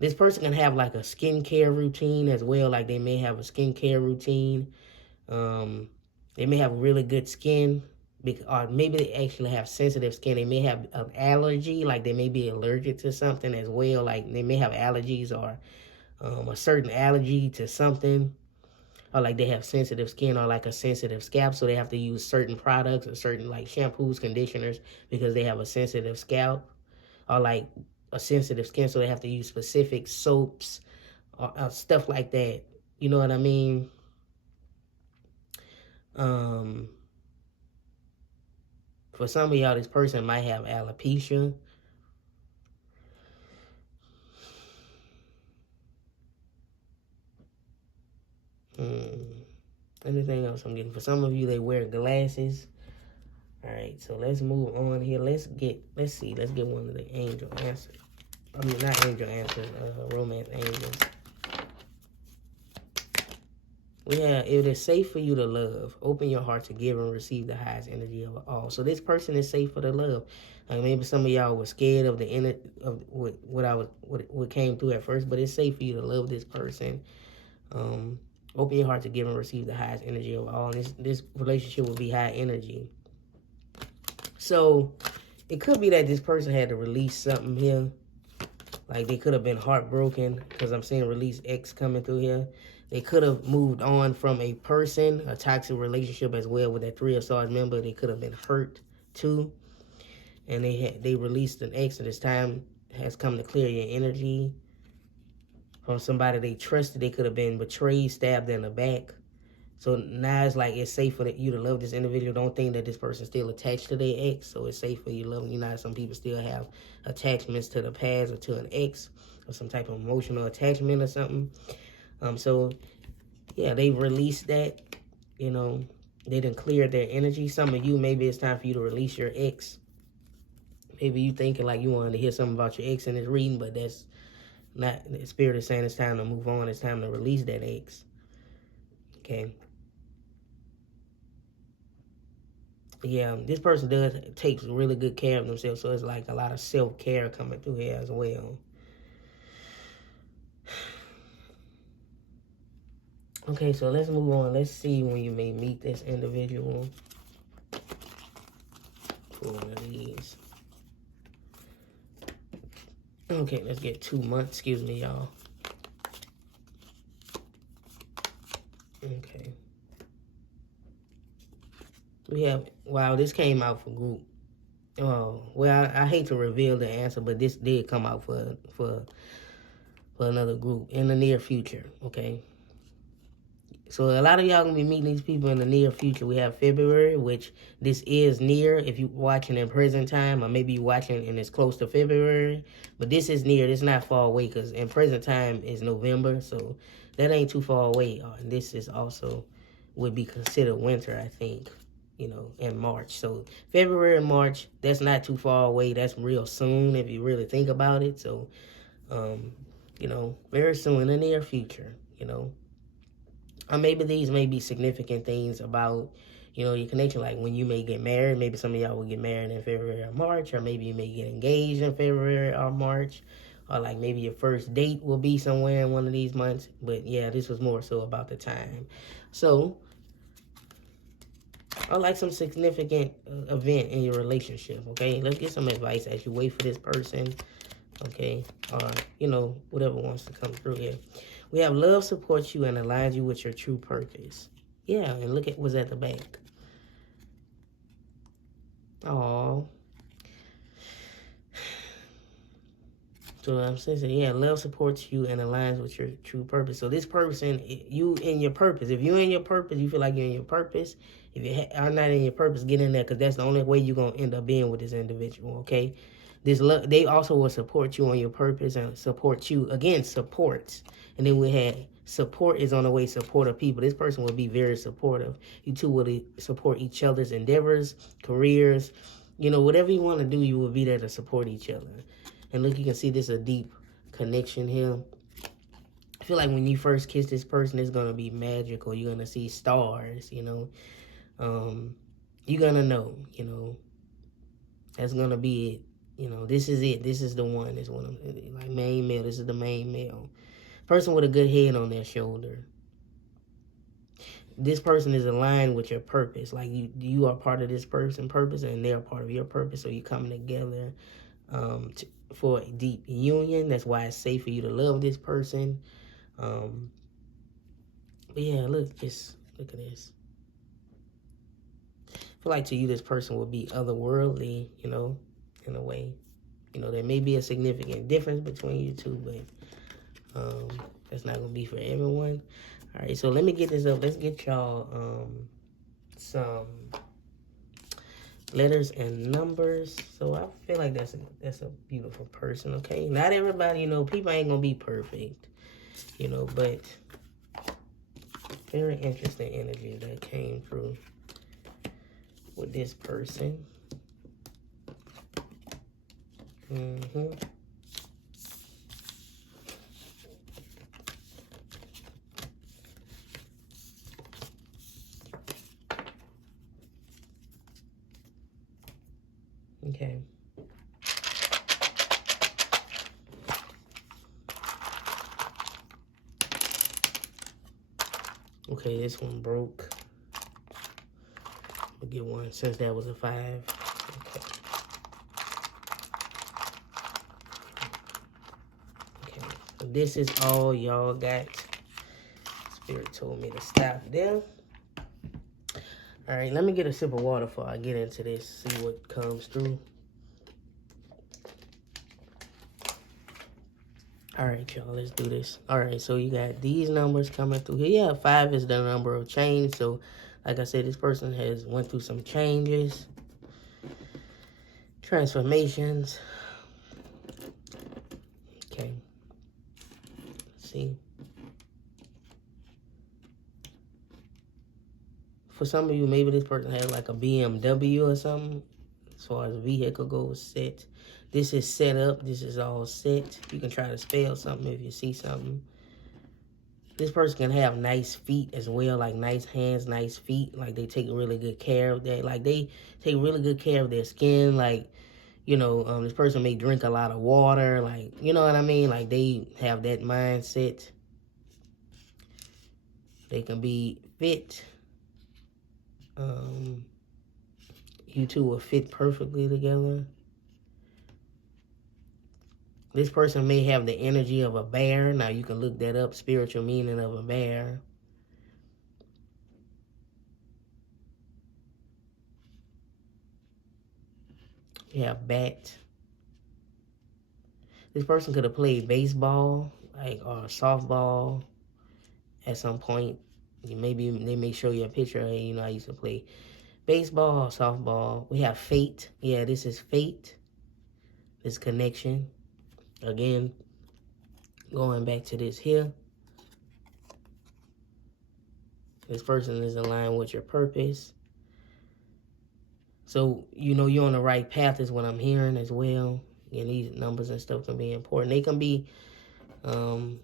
This person can have, like, a skincare routine as well. Like, they may have a skincare routine. They may have really good skin. Or maybe they actually have sensitive skin. They may have an allergy. Like, they may be allergic to something as well. Like, they may have allergies or a certain allergy to something. Or like they have sensitive skin or like a sensitive scalp, so they have to use certain products or certain like shampoos, conditioners, because they have a sensitive scalp or like a sensitive skin, so they have to use specific soaps or stuff like that. You know what I mean? For some of y'all, this person might have alopecia. Anything else I'm getting? For some of you, they wear glasses. All right, so let's move on here. Let's get one of the angel answers. I mean, not angel answers, romance angels. it is safe for you to love. Open your heart to give and receive the highest energy of all. So this person is safe for the love. Like maybe some of y'all were scared of what came through at first, but it's safe for you to love this person. Open your heart to give and receive the highest energy of all. And this relationship will be high energy. So it could be that this person had to release something here. Like they could have been heartbroken, because I'm seeing release X coming through here. They could have moved on from a person, a toxic relationship as well with that 3 of Swords member. They could have been hurt too. And they released an X, and this time has come to clear your energy from somebody they trusted. They could have been betrayed, stabbed in the back. So now it's like it's safe for you to love this individual. Don't think that this person's still attached to their ex. So it's safe for you to love them. You know how some people still have attachments to the past or to an ex or some type of emotional attachment or something. So yeah, they released that. You know, they done cleared their energy. Some of you, maybe it's time for you to release your ex. Maybe you thinking like you wanted to hear something about your ex in this reading, but that's not. The spirit is saying it's time to move on. It's time to release that ex. Okay. Yeah, this person takes really good care of themselves, so it's like a lot of self-care coming through here as well. Okay, so let's move on. Let's see when you may meet this individual. Pull one of these. Okay, let's get 2 months. Excuse me, y'all. Okay. We have, wow, this came out for group. Oh, well, I hate to reveal the answer, but this did come out for another group in the near future, okay? So a lot of y'all gonna be meeting these people in the near future. We have February, which this is near if you're watching in present time, or maybe you're watching and it's close to February. But this is near. This is not far away, because in present time is November, so that ain't too far away. And this is also would be considered winter, I think, you know, in March. So February and March, that's not too far away. That's real soon if you really think about it. So, you know, very soon in the near future, you know. Or maybe these may be significant things about, you know, your connection. Like when you may get married, maybe some of y'all will get married in February or March, or maybe you may get engaged in February or March, or like maybe your first date will be somewhere in one of these months. But yeah, this was more so about the time. So, or like some significant event in your relationship, okay? Let's get some advice as you wait for this person, okay? Or, you know, whatever wants to come through here. We have love supports you and aligns you with your true purpose. Yeah, and look at what's at the back. Oh. So I'm saying, yeah, love supports you and aligns with your true purpose. So this person, you in your purpose. If you're in your purpose, you feel like you're in your purpose. If you are not in your purpose, get in there, because that's the only way you're going to end up being with this individual, okay? This love, they also will support you on your purpose and support you. Again, supports. And then we had support is on the way, support of people. This person will be very supportive. You two will support each other's endeavors, careers. You know, whatever you want to do, you will be there to support each other. And look, you can see this a deep connection here. I feel like when you first kiss this person, it's going to be magical. You're going to see stars, you know. You're going to know, you know. That's going to be it. You know, this is it. This is the one. This one, like main male. This is the main male. Person with a good head on their shoulder. This person is aligned with your purpose. Like you are part of this person's purpose, and they're part of your purpose. So you're coming together for a deep union. That's why it's safe for you to love this person. But yeah, look at this. I feel like to you, this person will be otherworldly, you know, in a way. You know, there may be a significant difference between you two, but that's not going to be for everyone. All right, so let me get this up. Let's get y'all some letters and numbers. So I feel like that's a beautiful person, okay? Not everybody, you know, people ain't going to be perfect, you know, but very interesting energy that came through with this person. Okay. Okay, this one broke. I'll get one since that was a 5. Okay. Okay. So this is all y'all got. Spirit told me to stop there. All right, let me get a sip of water before I get into this. See what comes through. All right, y'all, let's do this. All right, so you got these numbers coming through here. Yeah, 5 is the number of change. So, like I said, this person has went through some changes, transformations. Okay. Let's see. For some of you, maybe this person has like a BMW or something. As far as vehicle goes, set. This is set up. This is all set. You can try to spell something if you see something. This person can have nice feet as well, like nice hands, nice feet. Like they take really good care of that. Like they take really good care of their skin. Like, you know, this person may drink a lot of water. Like, you know what I mean? Like they have that mindset. They can be fit. You two will fit perfectly together. This person may have the energy of a bear. Now, you can look that up, spiritual meaning of a bear. You have bat. This person could have played baseball, like, or softball at some point. Maybe they may show you a picture of, you know, I used to play baseball or softball. We have fate. Yeah, this is fate. This connection. Again, going back to this here. This person is aligned with your purpose. So, you know, you're on the right path is what I'm hearing as well. And these numbers and stuff can be important. They can be born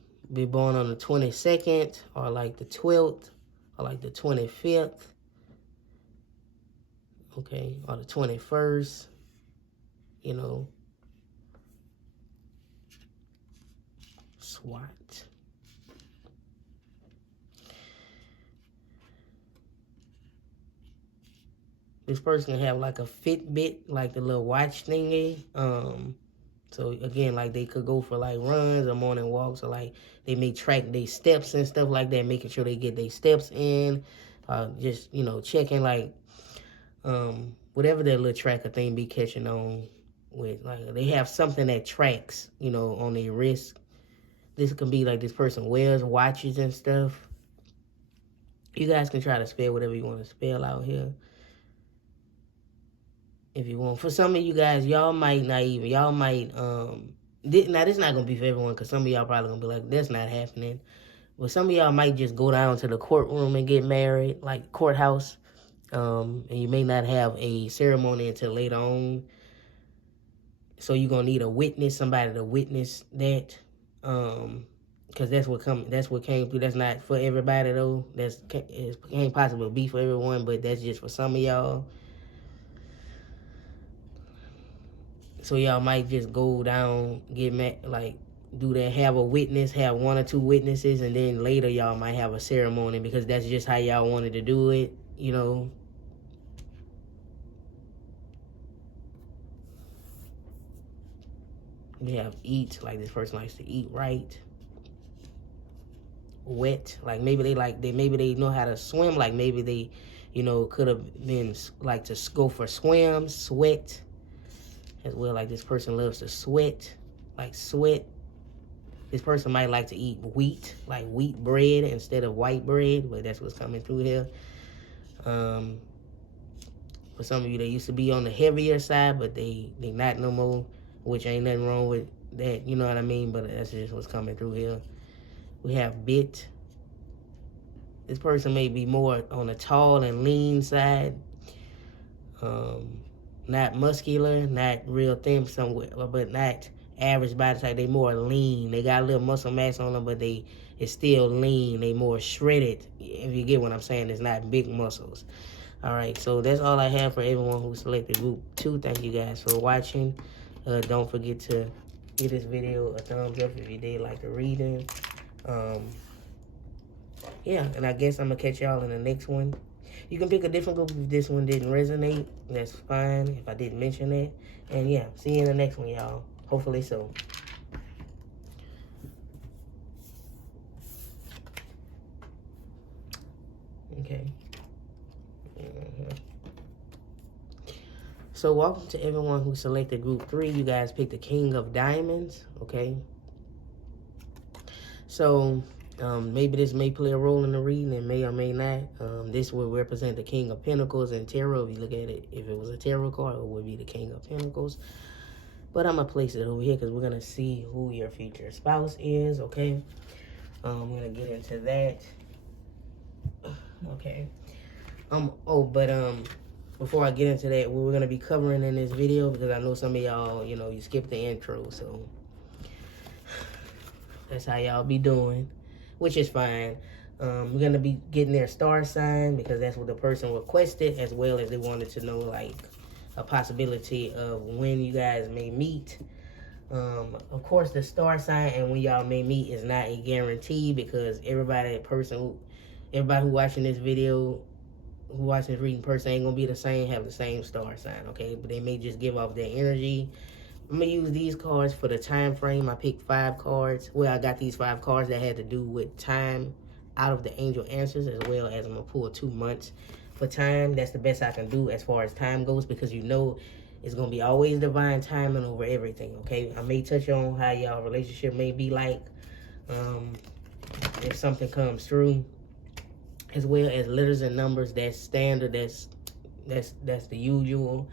on the 22nd or like the 12th or like the 25th. Okay, or the 21st, you know. SWAT. This person can have like a Fitbit, like the little watch thingy. So again, like they could go for like runs or morning walks, or like they may track their steps and stuff like that, making sure they get their steps in. Just, you know, checking like whatever that little tracker thing be catching on with. Like they have something that tracks, you know, on their wrist. This can be like this person wears watches and stuff. You guys can try to spell whatever you want to spell out here. If you want. For some of you guys, y'all might not even, y'all might, now this not going to be for everyone, because some of y'all probably going to be like, that's not happening. But some of y'all might just go down to the courtroom and get married, like courthouse. And you may not have a ceremony until later on. So you're going to need a witness, somebody to witness that. Because that's what came through. That's not for everybody though. It can't possibly be for everyone, but that's just for some of y'all. So y'all might just go down, get mad, like do that, have a witness, have 1 or 2 witnesses, and then later y'all might have a ceremony, because that's just how y'all wanted to do it, you know. We have eat, like this person likes to eat right. Wet, like maybe they know how to swim, like maybe they, you know, could have been like to go for swims. Sweat as well, like this person loves to sweat, like sweat. This person might like to eat wheat, like wheat bread instead of white bread, but that's what's coming through here. For some of you, they used to be on the heavier side, but they not no more, which ain't nothing wrong with that, you know what I mean? But that's just what's coming through here. We have bit. This person may be more on the tall and lean side. Not muscular, not real thin somewhere, but not average body type. They more lean. They got a little muscle mass on them, but it's still lean. They more shredded. If you get what I'm saying, it's not big muscles. All right, so that's all I have for everyone who selected group 2. Thank you guys for watching. Don't forget to give this video a thumbs up if you did like the reading. Yeah, and I guess I'm going to catch y'all in the next one. You can pick a different group if this one didn't resonate. That's fine if I didn't mention that. And yeah, see you in the next one, y'all. Hopefully so. Okay. So welcome to everyone who selected group 3. You guys picked the King of Diamonds, okay? So maybe this may play a role in the reading, and may or may not. This would represent the King of Pentacles in tarot. If you look at it, if it was a tarot card, it would be the King of Pentacles. But I'm going to place it over here because we're going to see who your future spouse is, okay? I'm going to get into that. Okay. Before I get into that, what we're going to be covering in this video, because I know some of y'all, you know, you skipped the intro, so that's how y'all be doing, which is fine. We're going to be getting their star sign, because that's what the person requested, as well as they wanted to know, like, a possibility of when you guys may meet. Of course, the star sign and when y'all may meet is not a guarantee, because everybody who watching this video, who watching this reading person ain't gonna be the same, have the same star sign, okay? But they may just give off their energy. I'm gonna use these cards for the time frame. I picked 5 cards. Well, I got these 5 cards that had to do with time out of the angel answers, as well as I'm gonna pull 2 months for time. That's the best I can do as far as time goes, because you know it's gonna be always divine timing over everything, okay? I may touch on how y'all relationship may be like, if something comes through, as well as letters and numbers. That's standard, that's the usual.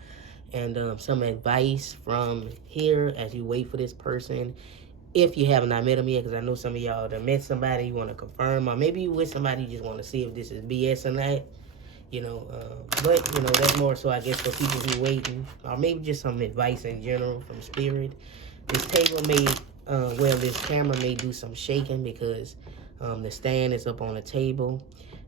And some advice from here as you wait for this person, if you have not met them yet, because I know some of y'all that met somebody, you want to confirm, or maybe you with somebody, you just want to see if this is BS or not, you know. But you know, that's more so I guess for people who waiting, or maybe just some advice in general from spirit. This table may this camera may do some shaking, because the stand is up on the table.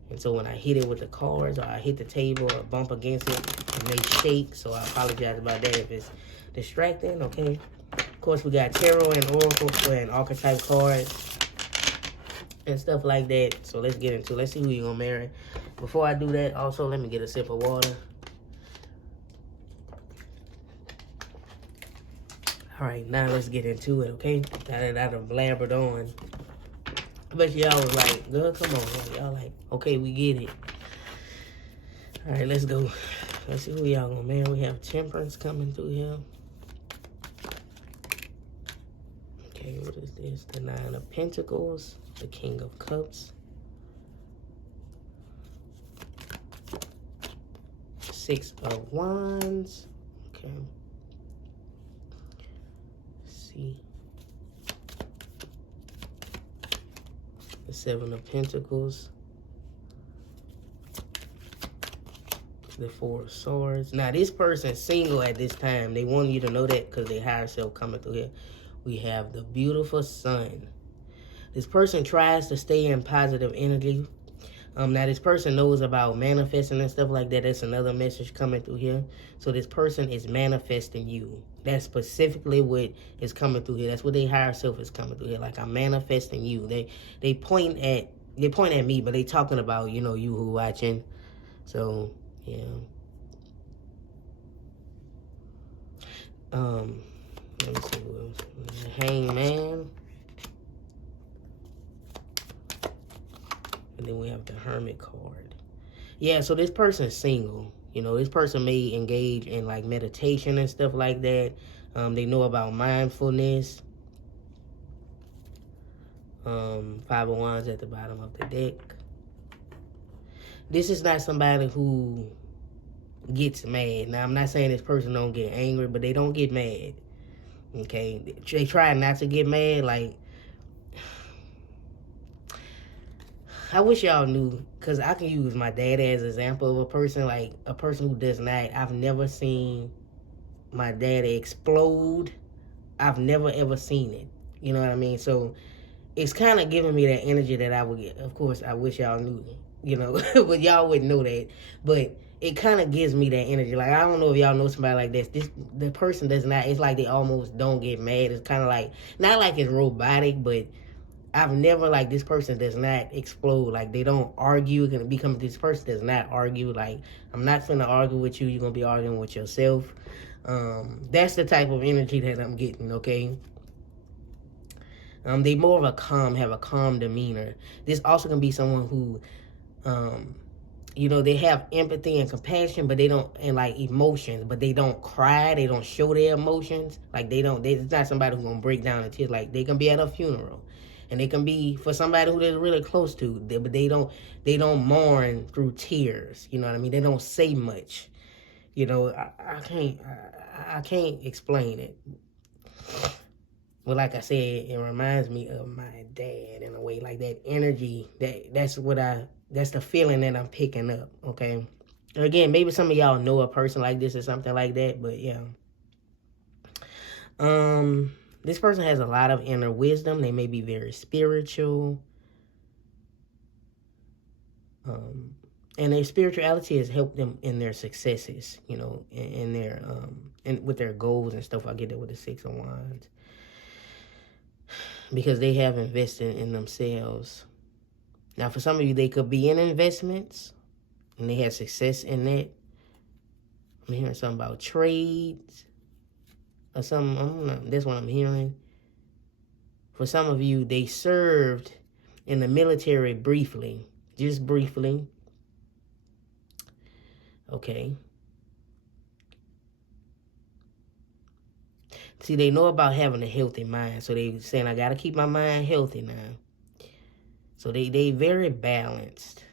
And so when I hit it with the cards, or I hit the table or bump against it, it may shake. So I apologize about that if it's distracting, okay? Of course, we got tarot and oracle and archetype cards and stuff like that. So let's get into it. Let's see who you're going to marry. Before I do that, also, let me get a sip of water. All right, now let's get into it, okay? Now that I done blabbered on. I bet y'all was like, girl, come on. Y'all like, okay, we get it. All right, let's go. Let's see who y'all gonna marry. We have Temperance coming through here. Okay, what is this? The 9 of Pentacles, the King of Cups, 6 of Wands. Okay. Let's see. The 7 of Pentacles, the 4 of Swords. Now, this person's single at this time. They want you to know that because they higher self coming through here. We have the beautiful Sun. This person tries to stay in positive energy. Now, this person knows about manifesting and stuff like that. That's another message coming through here. So this person is manifesting you. That's specifically what is coming through here. That's what their higher self is coming through here. Like, I'm manifesting you. They point at me, but they talking about, you know, you who watching. So, yeah. Let me see what else. Hangman. And then we have the Hermit card. Yeah, so this person's single. You know, this person may engage in like meditation and stuff like that. They know about mindfulness. 5 of Wands at the bottom of the deck. This is not somebody who gets mad. Now, I'm not saying this person don't get angry, but they don't get mad. Okay? They try not to get mad. Like, I wish y'all knew, because I can use my dad as an example of a person, like a person who does not. I've never seen my dad explode. I've never, ever seen it. You know what I mean? So it's kind of giving me that energy that I would get. Of course, I wish y'all knew you know, but y'all wouldn't know that. But it kind of gives me that energy. Like, I don't know if y'all know somebody like this. The person does not, it's like they almost don't get mad. It's kind of like, not like it's robotic, but I've never, like, this person does not explode. Like, they don't argue. It's going to become, this person does not argue. Like, I'm not finna argue with you. You're going to be arguing with yourself. That's the type of energy that I'm getting, okay? They more of a calm, have a calm demeanor. This also can be someone who, you know, they have empathy and compassion, but they don't, and like emotions, but they don't cry. They don't show their emotions. Like, it's not somebody who's going to break down in tears. Like, they can be at a funeral. And they can be for somebody who they're really close to, but they don't mourn through tears. You know what I mean? They don't say much. You know, I can't explain it. Well, like I said, it reminds me of my dad in a way. Like, that energy, that's the feeling that I'm picking up. Okay. Again, maybe some of y'all know a person like this or something like that, but yeah. This person has a lot of inner wisdom. They may be very spiritual. And their spirituality has helped them in their successes, you know, in their and with their goals and stuff. I get that with the Six of Wands. Because they have invested in themselves. Now, for some of you, they could be in investments and they have success in that. I'm hearing something about trades or something. I don't know. That's what I'm hearing. For some of you, they served in the military briefly. Just briefly. Okay. See, they know about having a healthy mind. So they saying, I got to keep my mind healthy now. So they very balanced.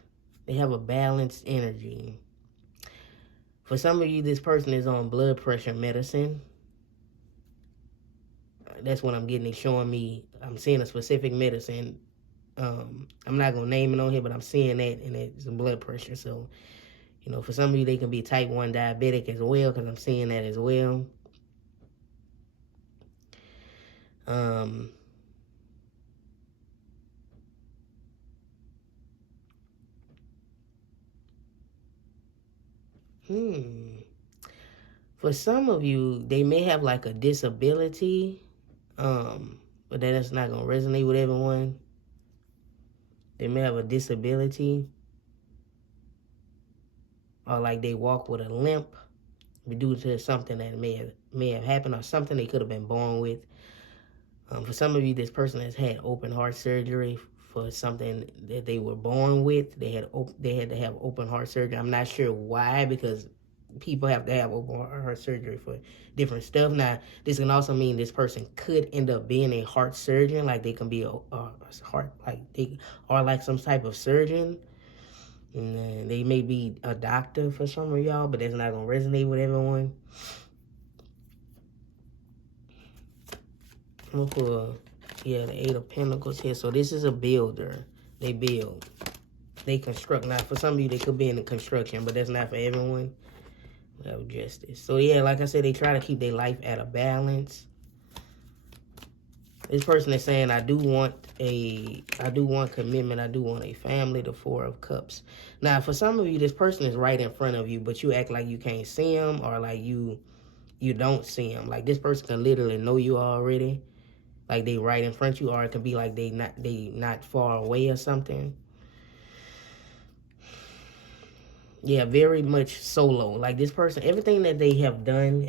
They have a balanced energy. For some of you, this person is on blood pressure medicine. That's what I'm getting. It's showing me, I'm seeing a specific medicine. I'm not going to name it on here, but I'm seeing that, and it's blood pressure. So, you know, for some of you, they can be type 1 diabetic as well, because I'm seeing that as well. For some of you, they may have like a disability, but that's not going to resonate with everyone. They may have a disability, or like they walk with a limp due to something that may have happened, or something they could have been born with. For some of you, this person has had open heart surgery for something that they were born with. They had to have open heart surgery. I'm not sure why, because people have to have open heart surgery for different stuff. Now, this can also mean this person could end up being a heart surgeon. Like, they can be a heart, like they are like some type of surgeon. And they may be a doctor for some of y'all, but that's not going to resonate with everyone. I'm going to put, the 8 of Pentacles here. So this is a builder. They build. They construct. Now, for some of you, they could be in the construction, but that's not for everyone. We have Justice. So, yeah, like I said, they try to keep their life at a balance. This person is saying, I do want commitment. I do want a family, the 4 of Cups. Now, for some of you, this person is right in front of you, but you act like you can't see them, or like you don't see them. Like, this person can literally know you already. Like, they right in front of you, or it can be like they not far away or something. Yeah, very much solo. Like, this person, everything that they have done,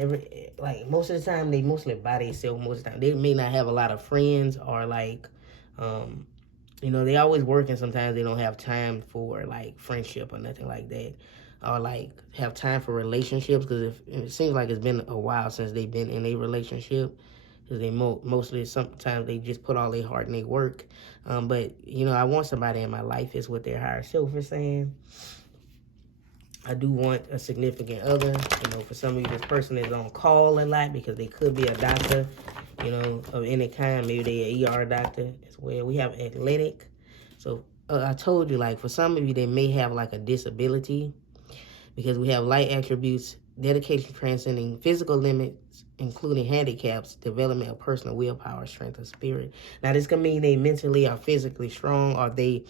most of the time, they mostly by themselves most of the time. They may not have a lot of friends, or like, you know, they always working. Sometimes they don't have time for like friendship or nothing like that, or like have time for relationships, because it seems like it's been a while since they've been in a relationship, because they mostly sometimes they just put all their heart in their work. But you know, I want somebody in my life is what their higher self is saying. I do want a significant other. You know, for some of you, this person is on call a lot, because they could be a doctor, you know, of any kind. Maybe they're an ER doctor as well. We have athletic. So I told you, like, for some of you, they may have like a disability, because we have light attributes, dedication transcending physical limits, including handicaps, development of personal willpower, strength of spirit. Now, this can mean they mentally or physically strong, or they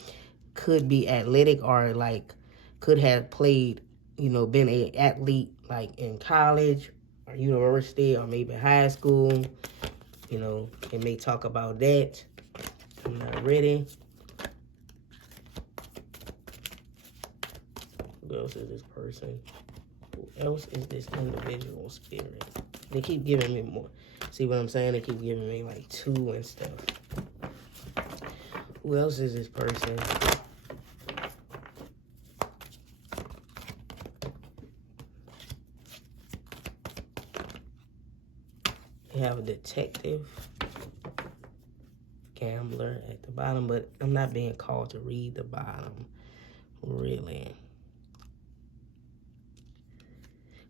could be athletic or like could have played, you know, been an athlete like in college or university or maybe high school. You know, it may talk about that. I'm not ready. Who else is this person? Who else is this individual spirit? They keep giving me more. See what I'm saying? They keep giving me like 2 and stuff. Who else is this person? They have a detective, gambler at the bottom, but I'm not being called to read the bottom, really.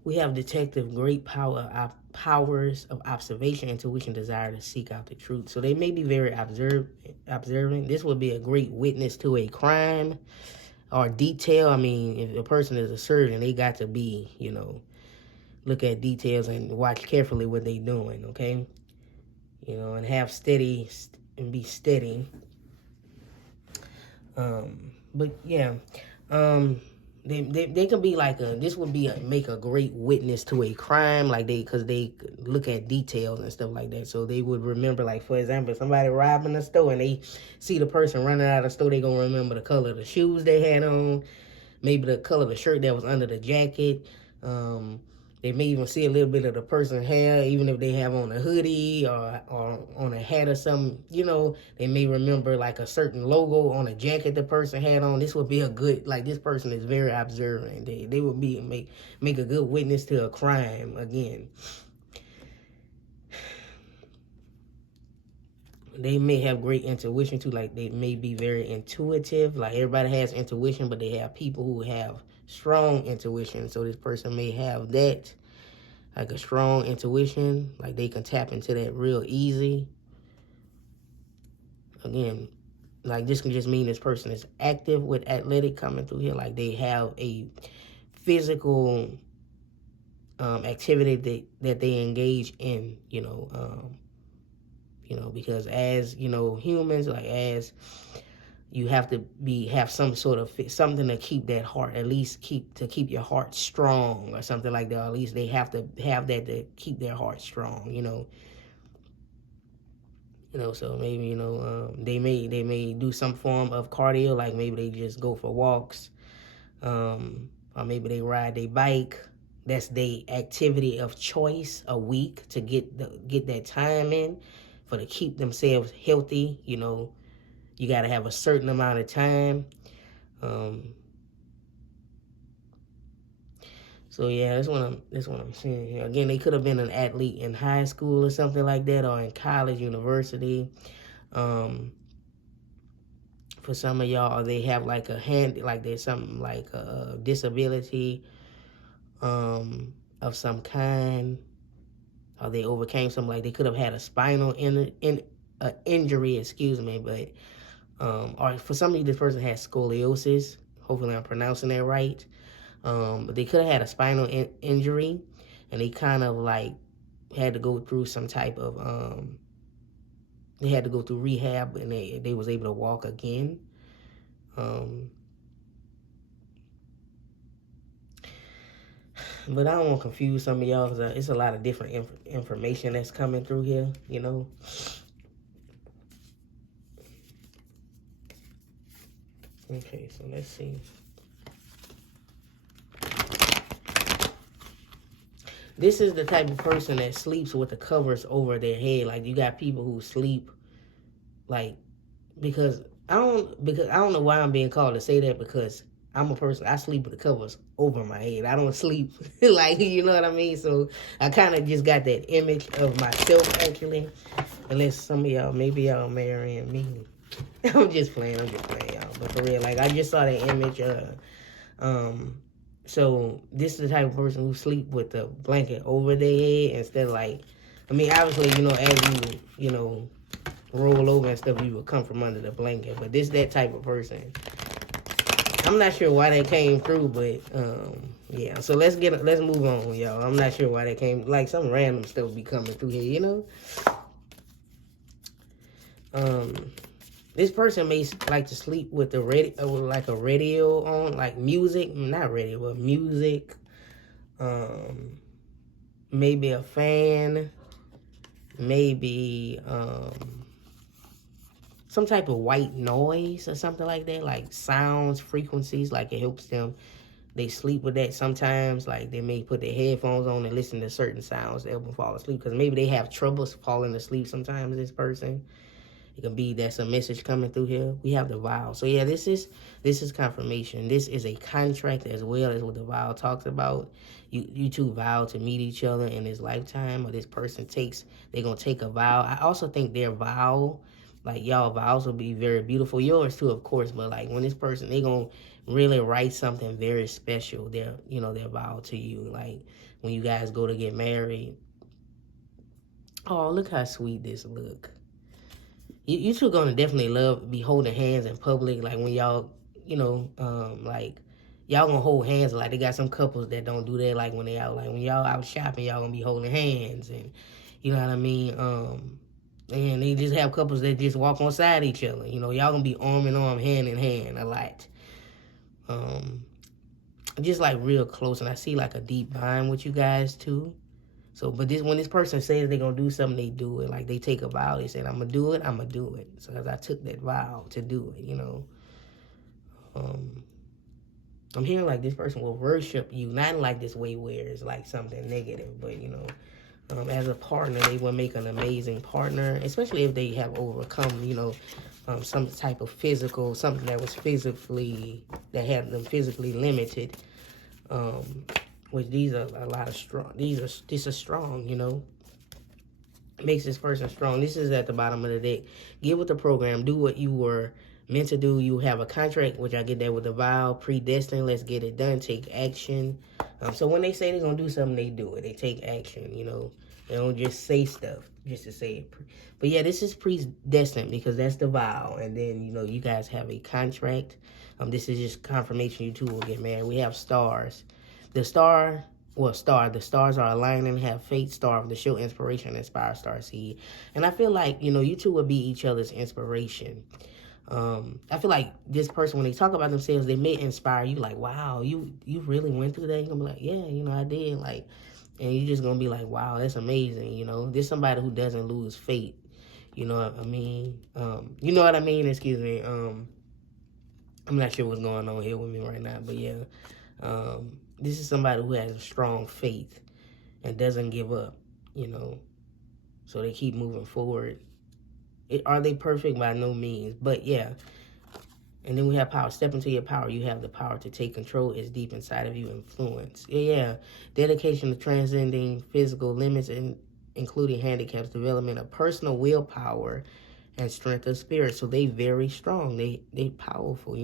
We have detective, great powers of observation, intuition, desire to seek out the truth. So they may be very observant. This would be a great witness to a crime or detail. I mean, if a person is a surgeon, they got to be, you know, look at details and watch carefully what they're doing, okay? You know, and have steady and be steady. But yeah, they could be like this would be make a great witness to a crime, like because they look at details and stuff like that. So they would remember, like, for example, somebody robbing a store and they see the person running out of the store, they gonna remember the color of the shoes they had on, maybe the color of the shirt that was under the jacket. They may even see a little bit of the person's hair, even if they have on a hoodie or on a hat or something. You know, they may remember like a certain logo on a jacket the person had on. This would be a good, like, this person is very observant. They would be make a good witness to a crime again. They may have great intuition too, like they may be very intuitive. Like everybody has intuition, but they have people who have strong intuition. So this person may have that, like a strong intuition, like they can tap into that real easy. Again, like this can just mean this person is active with athletic coming through here. Like they have a physical activity that they engage in, you know, because as, you know, humans, like as you have to have some sort of something to keep that heart, at least keep your heart strong or something like that. Or at least they have to have that to keep their heart strong, you know. You know, so maybe, you know, they may do some form of cardio, like maybe they just go for walks, or maybe they ride their bike. That's their activity of choice a week to get that time in to keep themselves healthy. You know, you got to have a certain amount of time. So yeah, that's what I'm seeing here. Again, they could have been an athlete in high school or something like that, or in college, university. For some of y'all, or they have like a hand, like there's something like a disability of some kind, or they overcame something, like they could have had a spinal injury, excuse me, but or for some of you, this person has scoliosis. Hopefully I'm pronouncing that right. But they could have had a spinal injury, and they kind of like had to go through some type of they had to go through rehab, and they was able to walk again. But I don't want to confuse some of y'all, because it's a lot of different information that's coming through here, you know. Okay, so let's see. This is the type of person that sleeps with the covers over their head. Like, you got people who sleep, like, because I don't know why I'm being called to say that, because I'm a person, I sleep with the covers over my head. I don't sleep, like, you know what I mean? So I kind of just got that image of myself, actually. Unless some of y'all, maybe y'all marrying me. I'm just playing, y'all. But for real, like, I just saw that image. So this is the type of person who sleep with the blanket over their head instead of, like, I mean, obviously, you know, as you know, roll over and stuff, you would come from under the blanket. But this that type of person. I'm not sure why that came through, but yeah. So let's move on, y'all. I'm not sure why that came. Like, some random stuff be coming through here, you know. This person may like to sleep with the like a radio on, like music, not radio, but music. Maybe a fan, maybe some type of white noise or something like that, like sounds, frequencies, like it helps them. They sleep with that sometimes, like they may put their headphones on and listen to certain sounds to help them fall asleep, because maybe they have troubles falling asleep sometimes, this person. It can be that's a message coming through here. We have the vow. So yeah, this is confirmation. This is a contract as well as what the vow talks about. You two vow to meet each other in this lifetime, or this person they're gonna take a vow. I also think their vow, like y'all vows, will be very beautiful. Yours too, of course, but like when this person, they gonna really write something very special. Their vow to you, like when you guys go to get married. Oh, look how sweet this look. You two gonna definitely be holding hands in public, like when y'all, like y'all gonna hold hands. Like they got some couples that don't do that, like when they out, like when y'all out shopping, y'all gonna be holding hands, and you know what I mean. And they just have couples that just walk on side each other. Y'all gonna be arm in arm, hand in hand a lot. Just like real close, and I see like a deep bond with you guys too. So, but when this person says they're going to do something, they do it. Like, they take a vow. They said, I'm going to do it, I'm going to do it. So, as I took that vow to do it, I'm hearing like this person will worship you. Not in like this way where it's like something negative, but, as a partner, they will make an amazing partner, especially if they have overcome, some type of something that was that had them physically limited. Which these are a lot of strong. This is strong, Makes this person strong. This is at the bottom of the deck. Get with the program. Do what you were meant to do. You have a contract, which I get that with the vow. Predestined. Let's get it done. Take action. So when they say they're going to do something, they do it. They take action, They don't just say stuff just to say it. But yeah, this is predestined because that's the vow. And then, you guys have a contract. This is just confirmation you two will get married. We have stars. The stars are aligning, have fate, star of the show, inspiration, inspire, star seed. And I feel like, you two will be each other's inspiration. I feel like this person, when they talk about themselves, they may inspire you, like, wow, you really went through that? You're going to be like, yeah, I did. Like, and you're just going to be like, wow, that's amazing, There's somebody who doesn't lose faith. You know what I mean? Excuse me. I'm not sure what's going on here with me right now, but yeah. This is somebody who has a strong faith and doesn't give up, So they keep moving forward. Are they perfect? By no means. But yeah. And then we have power. Step into your power. You have the power to take control. It's deep inside of you. Influence. Yeah. Dedication to transcending physical limits, including handicaps. Development of personal willpower and strength of spirit. So they very strong. They powerful,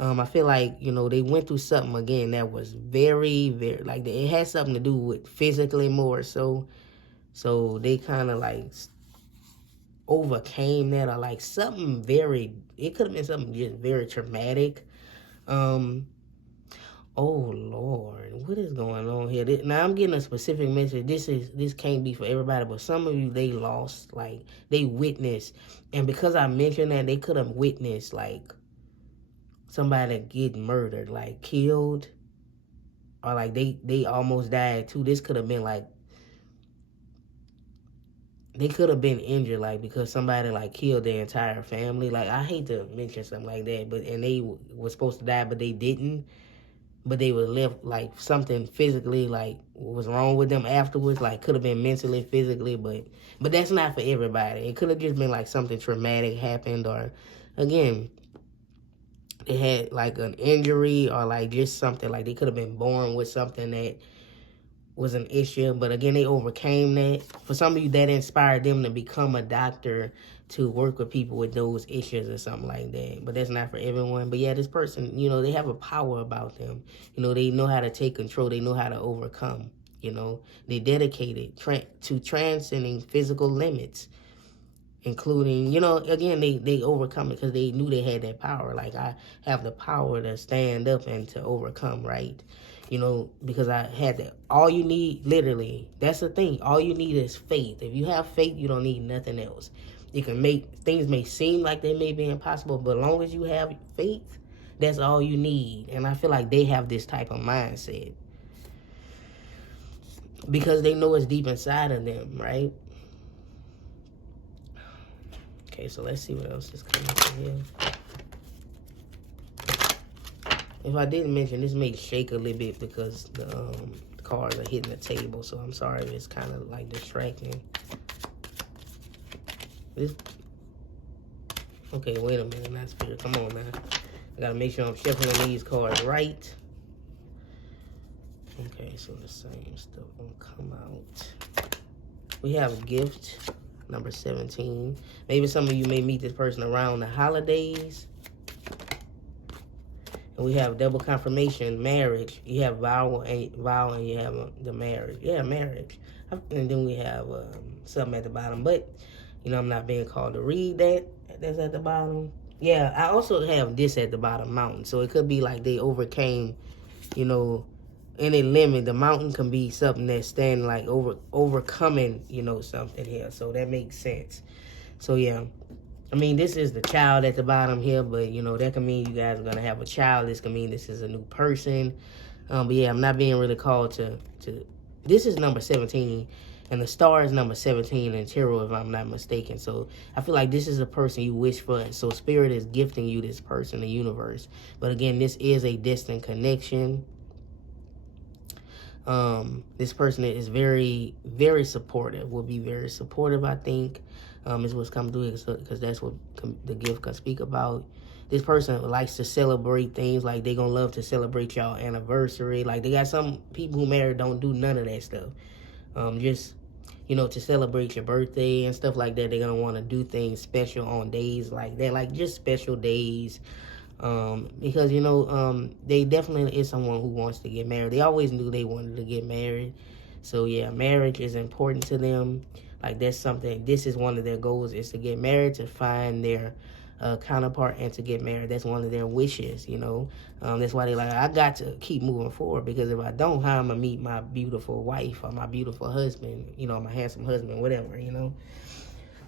I feel like, they went through something, again, that was very, very, like, it had something to do with physically more so. So they kind of, like, overcame that, or, like, something it could have been something just very traumatic. Oh, Lord, what is going on here? Now, I'm getting a specific message. This can't be for everybody, but some of you, they lost, like, they witnessed. And because I mentioned that, they could have witnessed, like, somebody get murdered, like killed, or like they almost died too. This could have been like, they could have been injured, like because somebody like killed their entire family. Like, I hate to mention something like that, and they were supposed to die, but they didn't. But they were left like something physically like was wrong with them afterwards. Like, could have been mentally, physically, but that's not for everybody. It could have just been like something traumatic happened, or again, they had like an injury, or like just something, like they could have been born with something that was an issue. But again, they overcame that. For some of you, that inspired them to become a doctor, to work with people with those issues or something like that. But that's not for everyone. But yeah, this person, they have a power about them. They know how to take control. They know how to overcome. They dedicated to transcending physical limits, including, again, they overcome it because they knew they had that power. Like, I have the power to stand up and to overcome, right? Because I had that. All you need, literally, that's the thing. All you need is faith. If you have faith, you don't need nothing else. it can make things may seem like they may be impossible, but as long as you have faith, that's all you need. And I feel like they have this type of mindset because they know it's deep inside of them, right? Okay, so let's see what else is coming from here. If I didn't mention, this may shake a little bit because the cards are hitting the table, so I'm sorry if it's kind of like distracting. Okay, wait a minute, not spirit. Come on now. I gotta make sure I'm shuffling these cards right. Okay, so the same stuff will come out. We have a gift, number 17. Maybe some of you may meet this person around the holidays. And we have double confirmation, marriage. You have vow and you have the marriage. Yeah, marriage. And then we have something at the bottom. But, you know, I'm not being called to read that. That's at the bottom. Yeah, I also have this at the bottom, mountain. So it could be like they overcame, you know, any limit. The mountain can be something that's standing like overcoming, you know, something here. So that makes sense. So, yeah. I mean, this is the child at the bottom here, but, you know, that can mean you guys are going to have a child. This can mean this is a new person. But, yeah, I'm not being really called to... This is number 17, and the star is number 17 in tarot, if I'm not mistaken. So I feel like this is a person you wish for, and so Spirit is gifting you this person, the universe. But, again, this is a distant connection. This person is very, very supportive, will be very supportive, I think. Is what's coming through, because that's what the gift can speak about. This person likes to celebrate things, like they gonna love to celebrate y'all anniversary. Like they got some people who married don't do none of that stuff. Just, you know, to celebrate your birthday and stuff like that, they're gonna want to do things special on days like that, like just special days. Because, you know, they definitely is someone who wants to get married. They always knew they wanted to get married. So yeah, marriage is important to them. Like that's something, this is one of their goals, is to get married, to find their counterpart and to get married. That's one of their wishes, you know. That's why they're like, I got to keep moving forward, because if I don't, how am I gonna meet my beautiful wife or my beautiful husband, you know, my handsome husband, whatever, you know.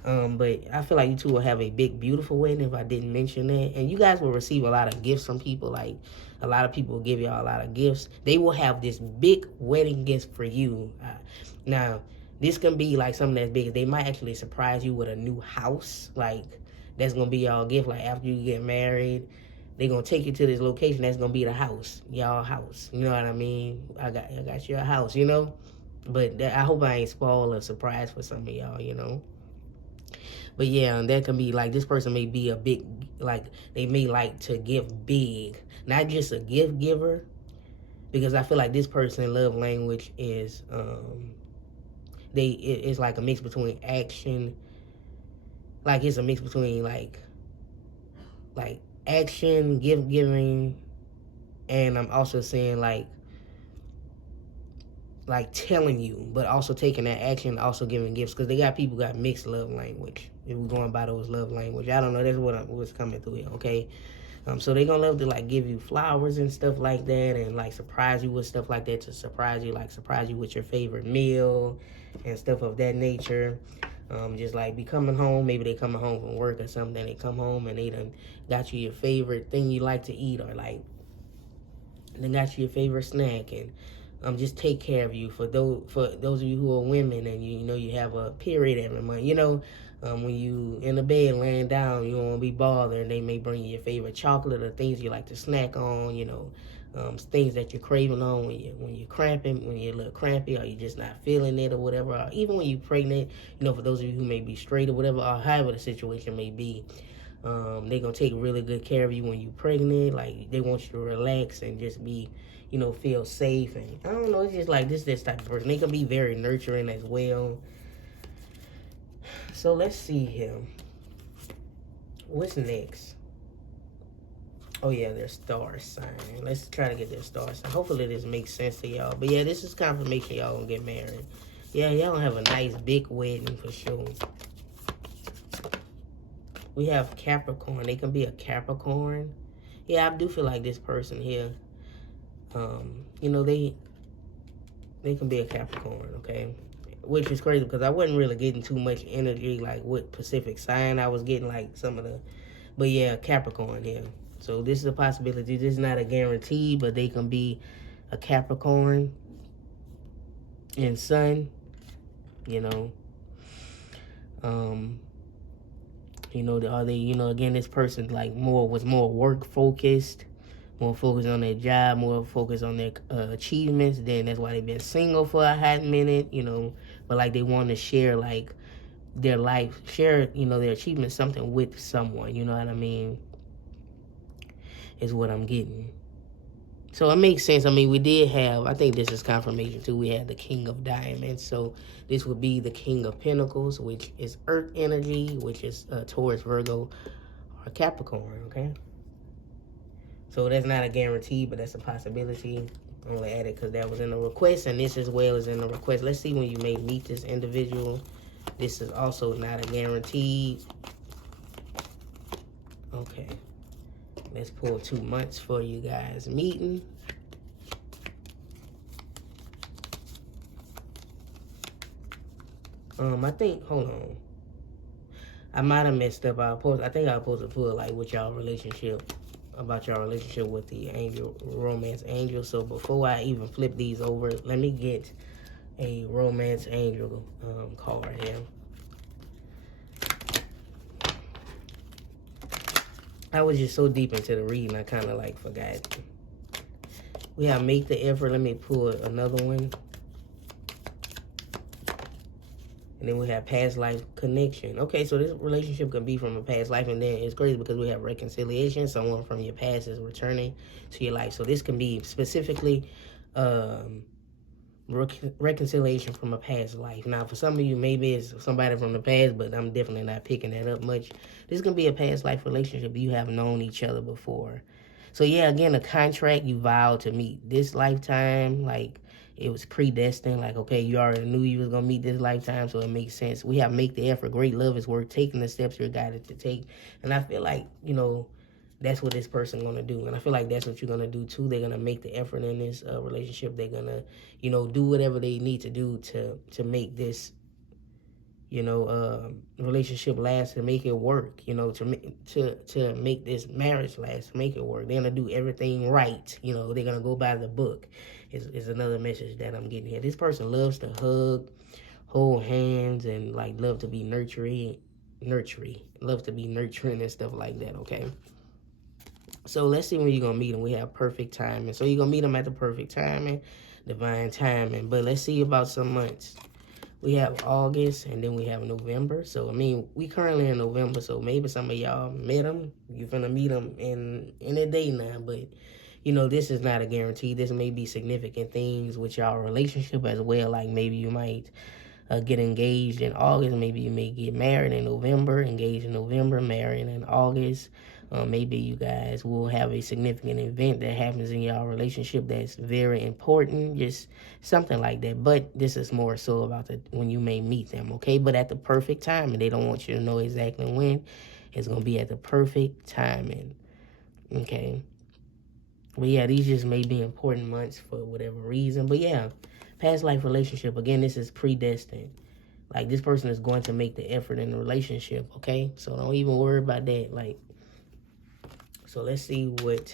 But I feel like you two will have a big, beautiful wedding, if I didn't mention that. And you guys will receive a lot of gifts from people. Like, a lot of people will give y'all a lot of gifts. They will have this big wedding gift for you. Now, this can be like something that's big. They might actually surprise you with a new house. Like, that's going to be y'all gift. Like, after you get married, they're going to take you to this location. That's going to be the house. Y'all house. You know what I mean? I got you a house, you know? But I hope I ain't spoiled a surprise for some of y'all, you know? But yeah, that can be like, this person may be a big, like, they may like to give big. Not just a gift giver. Because I feel like this person's love language is, it's like a mix between action, like it's a mix between like action, giving, and I'm also saying like telling you, but also taking that action, also giving gifts, because they got people got mixed love language. If we're going by those love language, I don't know. That's what's coming through here. Okay. So they gonna love to like give you flowers and stuff like that, and like surprise you with stuff like that, to surprise you with your favorite meal and stuff of that nature. Just like be coming home, maybe they coming home from work or something, they come home and they done got you your favorite thing you like to eat, or like they got you your favorite snack, and just take care of you. For those of you who are women and you know you have a period every month, you know, when you in the bed laying down, you don't want to be bothered, they may bring you your favorite chocolate or things you like to snack on, you know, things that you're craving on when you're cramping, when you're a little crampy, or you're just not feeling it or whatever, or even when you're pregnant, you know, for those of you who may be straight or whatever, or however the situation may be, they're going to take really good care of you when you're pregnant. Like, they want you to relax and just be, you know, feel safe. And I don't know, it's just like this type of person. They can be very nurturing as well. So let's see here. What's next? Oh yeah, their star sign. Let's try to get their star sign. Hopefully this makes sense to y'all. But yeah, this is confirmation y'all gonna get married. Yeah, y'all gonna have a nice big wedding for sure. We have Capricorn. They can be a Capricorn. Yeah, I do feel like this person here, you know, they can be a Capricorn, okay? which is crazy because I wasn't really getting too much energy, like what Pacific sign I was getting, like some of the, but yeah, Capricorn, yeah. So this is a possibility. This is not a guarantee, but they can be a Capricorn and Sun, you know. Are they, again, this person like was more work focused, more focused on their job, more focused on their achievements. Then that's why they've been single for a hot minute, but like they want to share like their life, share, their achievements, something with someone, you know what I mean, is what I'm getting. So it makes sense. I mean, we did have, I think this is confirmation too, we had the King of Diamonds. So this would be the King of Pentacles, which is Earth energy, which is Taurus, Virgo, or Capricorn, okay? So that's not a guarantee, but that's a possibility. I'm going to add it because that was in the request, and this as well is in the request. Let's see when you may meet this individual. This is also not a guarantee. Okay. Let's pull 2 months for you guys meeting. I think, hold on. I might have messed up. I think I was supposed to pull like with y'all relationship, about your relationship with the angel, romance angel. So before I even flip these over, let me get a romance angel card here. I was just so deep into the reading, I kind of like forgot. We have make the effort. Let me pull another one. And then we have past life connection. Okay, so this relationship can be from a past life, and then it's crazy because we have reconciliation. Someone from your past is returning to your life. So this can be specifically reconciliation from a past life. Now, for some of you, maybe it's somebody from the past, but I'm definitely not picking that up much. This can be a past life relationship. You have known each other before. So yeah, again, a contract you vowed to meet this lifetime, like it was predestined. Like, okay, you already knew you was gonna meet this lifetime, so it makes sense. We have make the effort. Great love is worth taking the steps you're guided to take. And I feel like, that's what this person gonna do, and I feel like that's what you're gonna do too. They're gonna make the effort in this relationship. They're gonna, do whatever they need to do to make this, relationship last, to make it work. To make this marriage last, to make it work. They're gonna do everything right. They're gonna go by the book. Is another message that I'm getting here. This person loves to hug, hold hands, and like love to be nurturing, love to be nurturing and stuff like that. Okay. So let's see when you're going to meet them. We have perfect timing. So you're going to meet them at the perfect timing, divine timing. But let's see about some months. We have August, and then we have November. So, I mean, we currently in November, so maybe some of y'all met them. You're going to meet them in a day now. But, this is not a guarantee. This may be significant things with y'all relationship as well. Like maybe you might get engaged in August. Maybe you may get married in November, engaged in November, married in August. Maybe you guys will have a significant event that happens in y'all relationship that's very important, just something like that. But this is more so about when you may meet them, okay? But at the perfect time, and they don't want you to know exactly when. It's going to be at the perfect timing, okay? But yeah, these just may be important months for whatever reason. But yeah, past life relationship, again, this is predestined. Like, this person is going to make the effort in the relationship, okay? So don't even worry about that, like. So let's see what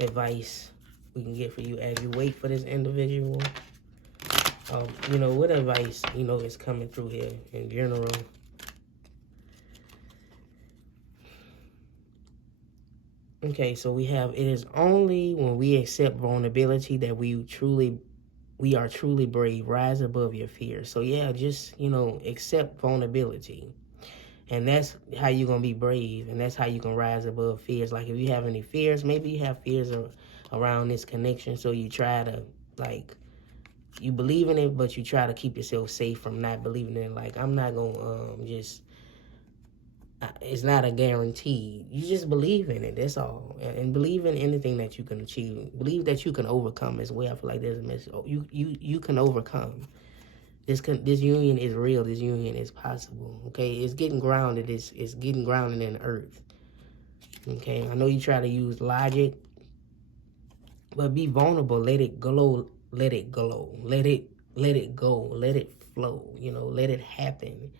advice we can get for you as you wait for this individual. What advice, is coming through here in general. Okay, so we have, it is only when we accept vulnerability that we are truly brave. Rise above your fears. So yeah, just, accept vulnerability. And that's how you're going to be brave. And that's how you can rise above fears. Like, if you have any fears, maybe you have fears around this connection. So you try to, like, you believe in it, but you try to keep yourself safe from not believing in it. Like, I'm not going to it's not a guarantee. You just believe in it. That's all. And believe in anything that you can achieve. Believe that you can overcome as well. I feel like there's a message. You can overcome. This union is real. This union is possible. Okay, it's getting grounded. It's getting grounded in the earth. Okay, I know you try to use logic, but be vulnerable. Let it glow. Let it glow. Let it let it go, let it flow, you know, let it happen.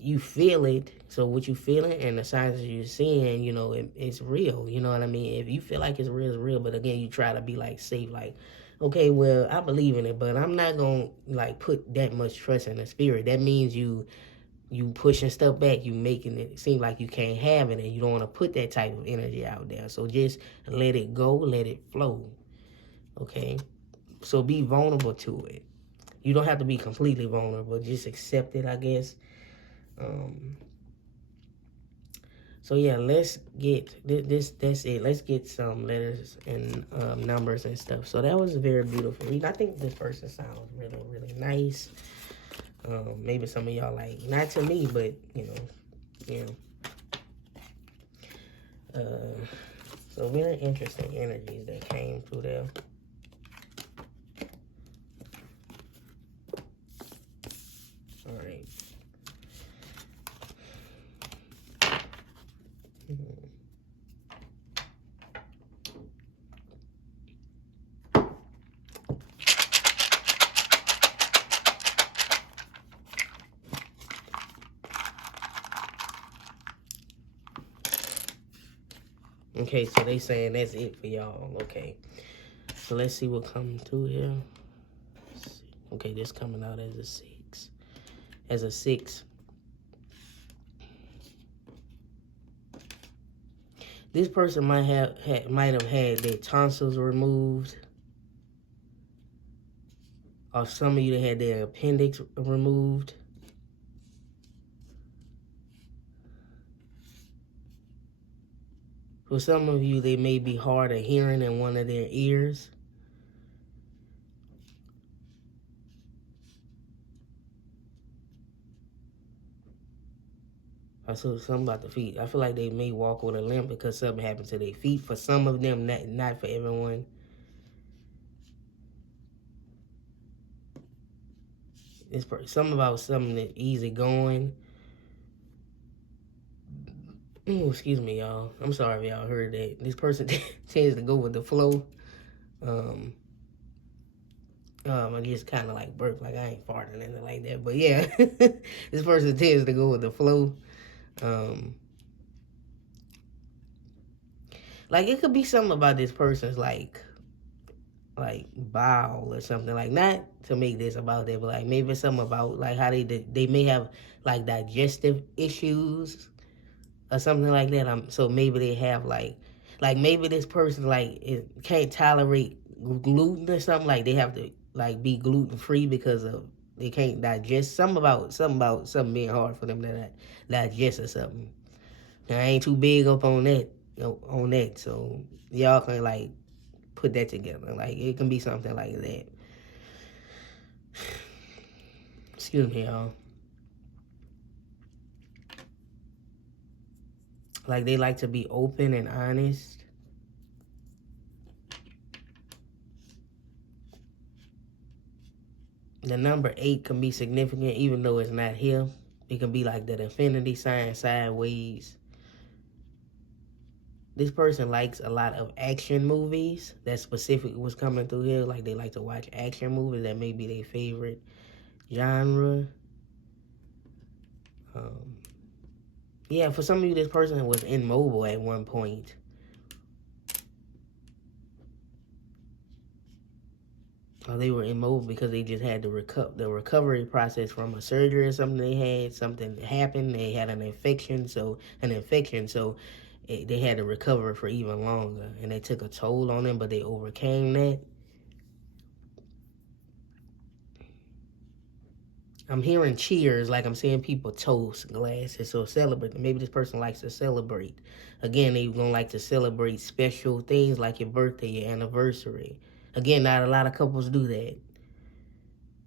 You feel it, so what you feeling and the signs that you're seeing, you know, it's real, you know what I mean? If you feel like it's real, but again, you try to be like safe, like, okay, well, I believe in it, but I'm not gonna like put that much trust in the spirit. That means you pushing stuff back, you making it seem like you can't have it, and you don't want to put that type of energy out there. So just let it go, let it flow, okay? So be vulnerable to it. You don't have to be completely vulnerable, just accept it, I guess. So yeah, let's get this. That's it. Let's get some letters and numbers and stuff. So that was a very beautiful read. I think this person sounds really, really nice. Maybe some of y'all like, not to me, but you know. So very interesting energies that came through there. All right. Okay, so they saying that's it for y'all. Okay, so let's see what comes through here. Okay, this coming out as a 6. As a 6. This person might have had their tonsils removed, or some of you that had their appendix removed. For some of you, they may be hard of hearing in one of their ears. I saw something about the feet. I feel like they may walk with a limp because something happened to their feet. For some of them, not for everyone. It's something about something that's easy going. Ooh, excuse me, y'all. I'm sorry if y'all heard that. This person tends to go with the flow. I just kind of like burp, like I ain't farting or anything like that. But yeah, this person tends to go with the flow. Like it could be something about this person's like bowel or something, like not to make this about that, but like maybe something about like how they may have like digestive issues or something like that. So maybe they have like maybe this person like can't tolerate gluten or something, like they have to like be gluten free because of they can't digest something about something being hard for them to digest or something. And I ain't too big up on that so y'all can like put that together. Like it can be something like that. Excuse me, y'all. Like they like to be open and honest. The number 8 can be significant even though it's not here. It can be like that infinity sign sideways. This person likes a lot of action movies. That specific was coming through here. Like they like to watch action movies. That may be their favorite genre. Yeah, for some of you, this person was immobile at one point. Or they were immobile because they just had the recovery process from a surgery or something they had. Something happened. They had an infection. So they had to recover for even longer. And they took a toll on them, but they overcame that. I'm hearing cheers, like I'm seeing people toast glasses or celebrate. Maybe this person likes to celebrate. Again, they're going to like to celebrate special things like your birthday, your anniversary. Again, not a lot of couples do that.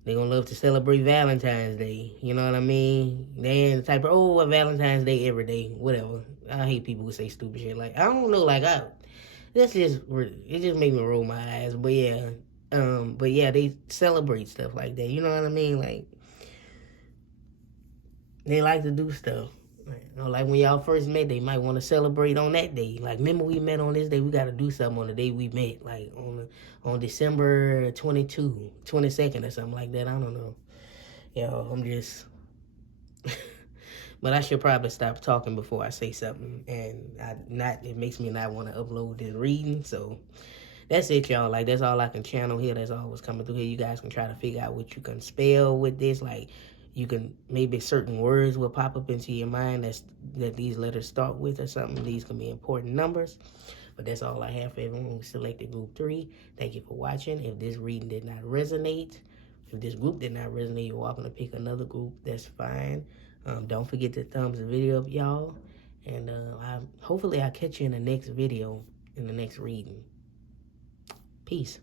They're going to love to celebrate Valentine's Day. You know what I mean? They ain't the type of, Valentine's Day every day, whatever. I hate people who say stupid shit. Like, I don't know, like, it just made me roll my eyes. But yeah, they celebrate stuff like that. You know what I mean? Like, they like to do stuff. You know, like when y'all first met, they might want to celebrate on that day. Like, remember we met on this day, we got to do something on the day we met. Like, on December 22nd or something like that. I don't know. Yo, I'm just... But I should probably stop talking before I say something. And it makes me not want to upload this reading. So, that's it, y'all. Like, that's all I can channel here. That's all what's coming through here. You guys can try to figure out what you can spell with this. Like, you can, maybe certain words will pop up into your mind that these letters start with or something. These can be important numbers. But that's all I have for everyone who selected group 3. Thank you for watching. If this reading did not resonate, if this group did not resonate, you're welcome to pick another group. That's fine. Don't forget to thumbs the video up, y'all. And hopefully I'll catch you in the next video, in the next reading. Peace.